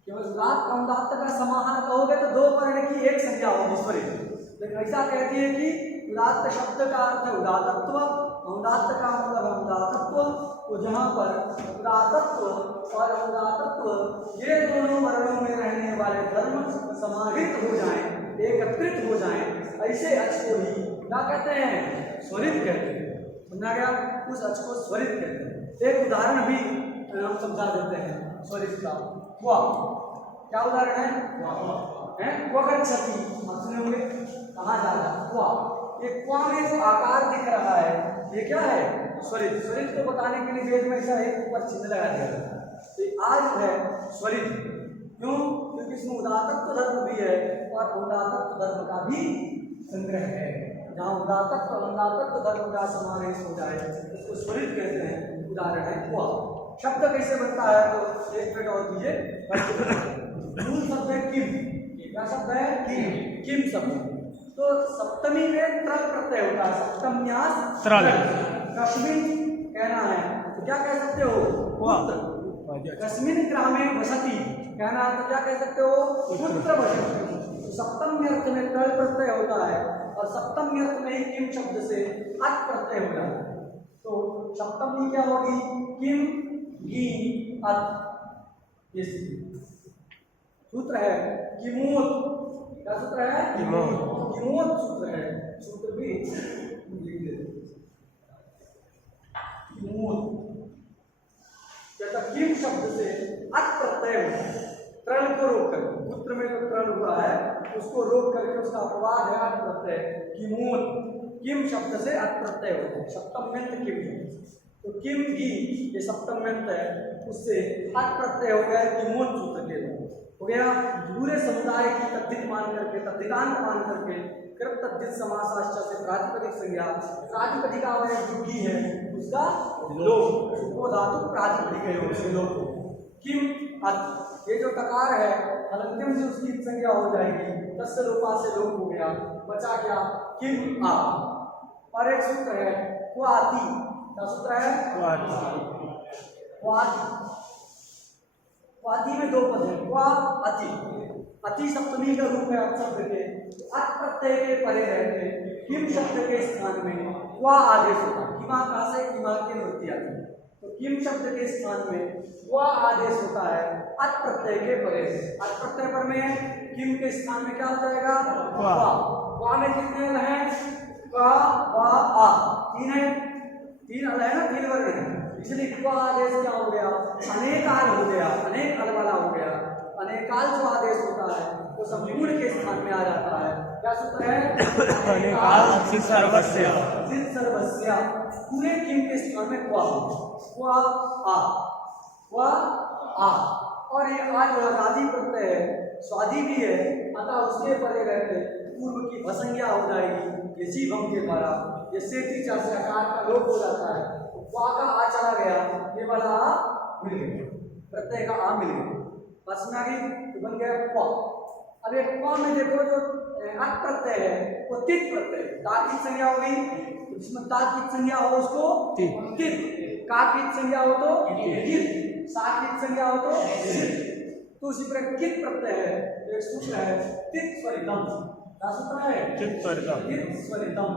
केवल उदात्त अनुदात्त का समाहार कहोगे तो दो वर्ण की एक संज्ञा होगी स्वरित। लेकिन ऐसा कहती है कि उदात्त शब्द का अर्थ उदात्तत्व, अनुदात्त का मतलब अनुदात्तत्व। तो जहाँ पर उदात्तत्व और अनुदात्तत्व ये दोनों वर्णों में रहने वाले धर्म समाहित हो जाएं, एकत्रित हो जाएं, ऐसे अच को ही क्या कहते हैं? स्वरित कहते हैं। समझा गया? उस अच को स्वरित कहते हैं। एक उदाहरण भी हम समझा देते हैं स्वरित का। क्वा, क्या उदाहरण है? क्वा का क्षति आप सुने होंगे, कहाँ जा रहा है क्वा। ये क्वा में जो आकार दिख रहा है ये क्या है? स्वरित। स्वरित को बताने के लिए वेद में ऐसा एक ऊपर चिन्ह लगा दिया है। तो आज है स्वरित, क्यों? क्योंकि इसमें उदात्तत्व धर्म भी है और अनुदात्तत्व धर्म का भी संग्रह है। जहाँ उदात्तत्व अनुदात्तत्व धर्म का समावेश हो जाए उसको स्वरित कहते हैं। उदाहरण है क्वा। शब्द कैसे बनता है तो एक मिनट और कीजिए। मूल शब्द है किम। क्या शब्द है? किम। किम शब्द। तो सप्तमी में त्रल प्रत्यय होता है। सप्तम्यास त्रल। कस्मिन कहना है तो क्या कह सकते हो? पुत्र। कस्मिन ग्रामे वसति कहना है तो क्या कह सकते हो? पुत्र वसति। तो सप्तमी अर्थ में त्रल प्रत्यय होता है और सप्तमी अर्थ में ही किम शब्द से अत प्रत्यय हो जाता है। तो सप्तमी क्या होगी? किम गी अत। ये सूत्र है किमोत। क्या सूत्र है? किमोत। किमोत सूत्र है। सूत्र भी लिख देते। किमोत कहता किम शब्द से अत प्रत्यय होता है। त्रल को रोक कर, पुत्र में जो त्रल हुआ है उसको रोक करके उसका अपवाद है अत प्रत्यय। किमोत। किम शब्द से अत प्रत्यय होता है। सप्तम्यंत किम। तो किम की ये सप्तम्यंत है उससे अत प्रत्यय हो गया किमोत सूत्र के द्वारा। हो गया पूरे समुदाय की तद्धित मान करके, तद्धितांत मान करके कृत तद्धित समासाश्च से प्रातिपदिक संज्ञा, प्रातिपदिक अवयव जो की है उसका लोप, सुपो धातु प्रातिपदिक है उससे लोप। किम अत, ये जो ककार है हलंत्यम से उसकी संज्ञा हो जाएगी, तस्य लोपा से लोप हो गया, बचा क्या? किम आ। और एक सूत्र है क्वाति। क्या सूत्र है? क्वाति। क्वाति में दो पद है, क्वा अति। अति सप्तमी का रूप है अत शब्द के। अत प्रत्यय के परे रहते किम शब्द के स्थान में क्वा आदेश होता है। किमा का से किमा की वृत्ति आती है। तो किम शब्द के स्थान में क्वा आदेश होता है अत प्रत्यय के परे से। अत प्रत्यय पर में किम के स्थान में क्या हो जाएगा? क्वा। क्वा में कितने अल हैं? क्वा वा आ। तीन है, तीन अल है ना, तीन वर्ग है। इसलिए क्वा आदेश क्या हो गया? अनेकाल हो गया, अनेक अल वाला हो गया। अनेकाल जो आदेश होता है वो संपूर्ण के स्थान में आ जाता है। क्या सूत्र है? अनेकाल सिद्ध सर्वस्य। सिद्ध सर्वस्य। पूरे किम के स्थान में क्वा, क्वा आ, क्वा आ। और ये आज आदि प्रत्यय है, स्वादि भी है, अतः उसके परे रहते पूर्व की भसंज्ञा हो जाएगी ये जीव हम के द्वारा। ये सेती चार से आकार का लोप हो जाता है। क्वा का आ चला गया, ये वाला आ मिल गया, प्रत्यय का आ मिल गया, बस में आ गई तो बन गया क्वा। अब एक क्वा में देखो जो अत प्रत्यय है वो तित प्रत्यय, ता की संज्ञा हो गई, जिसमें ता की संज्ञा हो उसको तित, का की संज्ञा हो तो कित, सा की संज्ञा हो तो सित। तो उसी प्रकार कित प्रत्यय है, एक सूत्र है तित स्वरितम। क्या सूत्र है? तित स्वरितम। तित स्वरितम।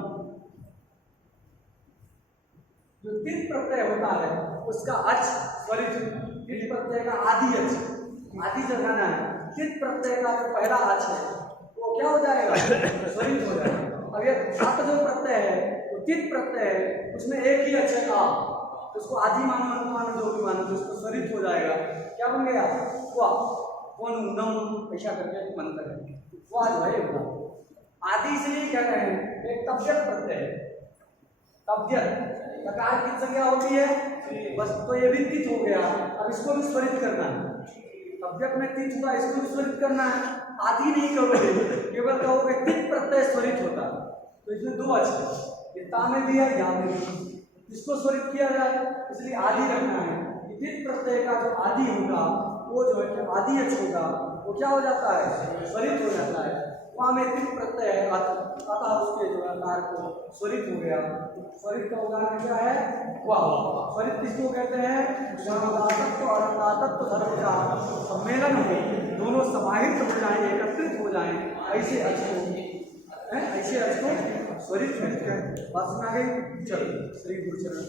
जो तित प्रत्यय होता है उसका अच स्वरित, तित प्रत्यय का आदि अच, आदि जगाना है। तित प्रत्यय का जो पहला अच है वो क्या हो जाएगा? स्वरित हो जाएगा। अब ये सात जो प्रत्यय है वो तित प्रत्यय है, उसमें एक ही अच है आ, तो उसको आदि मानो, अंत मानो, जो भी मानो, तो उसको स्वरित हो जाएगा। क्या बन गया? क्वा। नम ऐसा करके मंत्र है, क्वा जो है होगा। आदि इसलिए कह रहे हैं एक तब्यत प्रत्यय है। तब्यत प्रकार की संज्ञा होती है बस, तो ये भी तित हो गया। अब इसको भी स्वरित करना है। तब्यत में तित हुआ, इसको भी स्वरित करना है। आदि नहीं करोगे, केवल कहोगे तित प्रत्यय स्वरित होता है। तो इसमें दो अच है, ये ता में भी है, या में भी। इसको स्वरित किया जाए इसलिए आदि रखना है। तित प्रत्यय का जो आदि होगा वो जो है आदि अच होगा वो क्या हो जाता है? स्वरित हो जाता है। वहाँ में तित प्रत्यय है, अतः उसके जो आकार को स्वरित हो गया। स्वरित का उदाहरण क्या है? क्वा। स्वरित किसको कहते हैं? तत्व और तत्व धर्म का सम्मेलन हो, दोनों समाहित हो जाएं, एकत्रित हो जाएं, ऐसे अच को स्वरित कहते हैं। बात सुना गई? चलो श्री गुरु चरण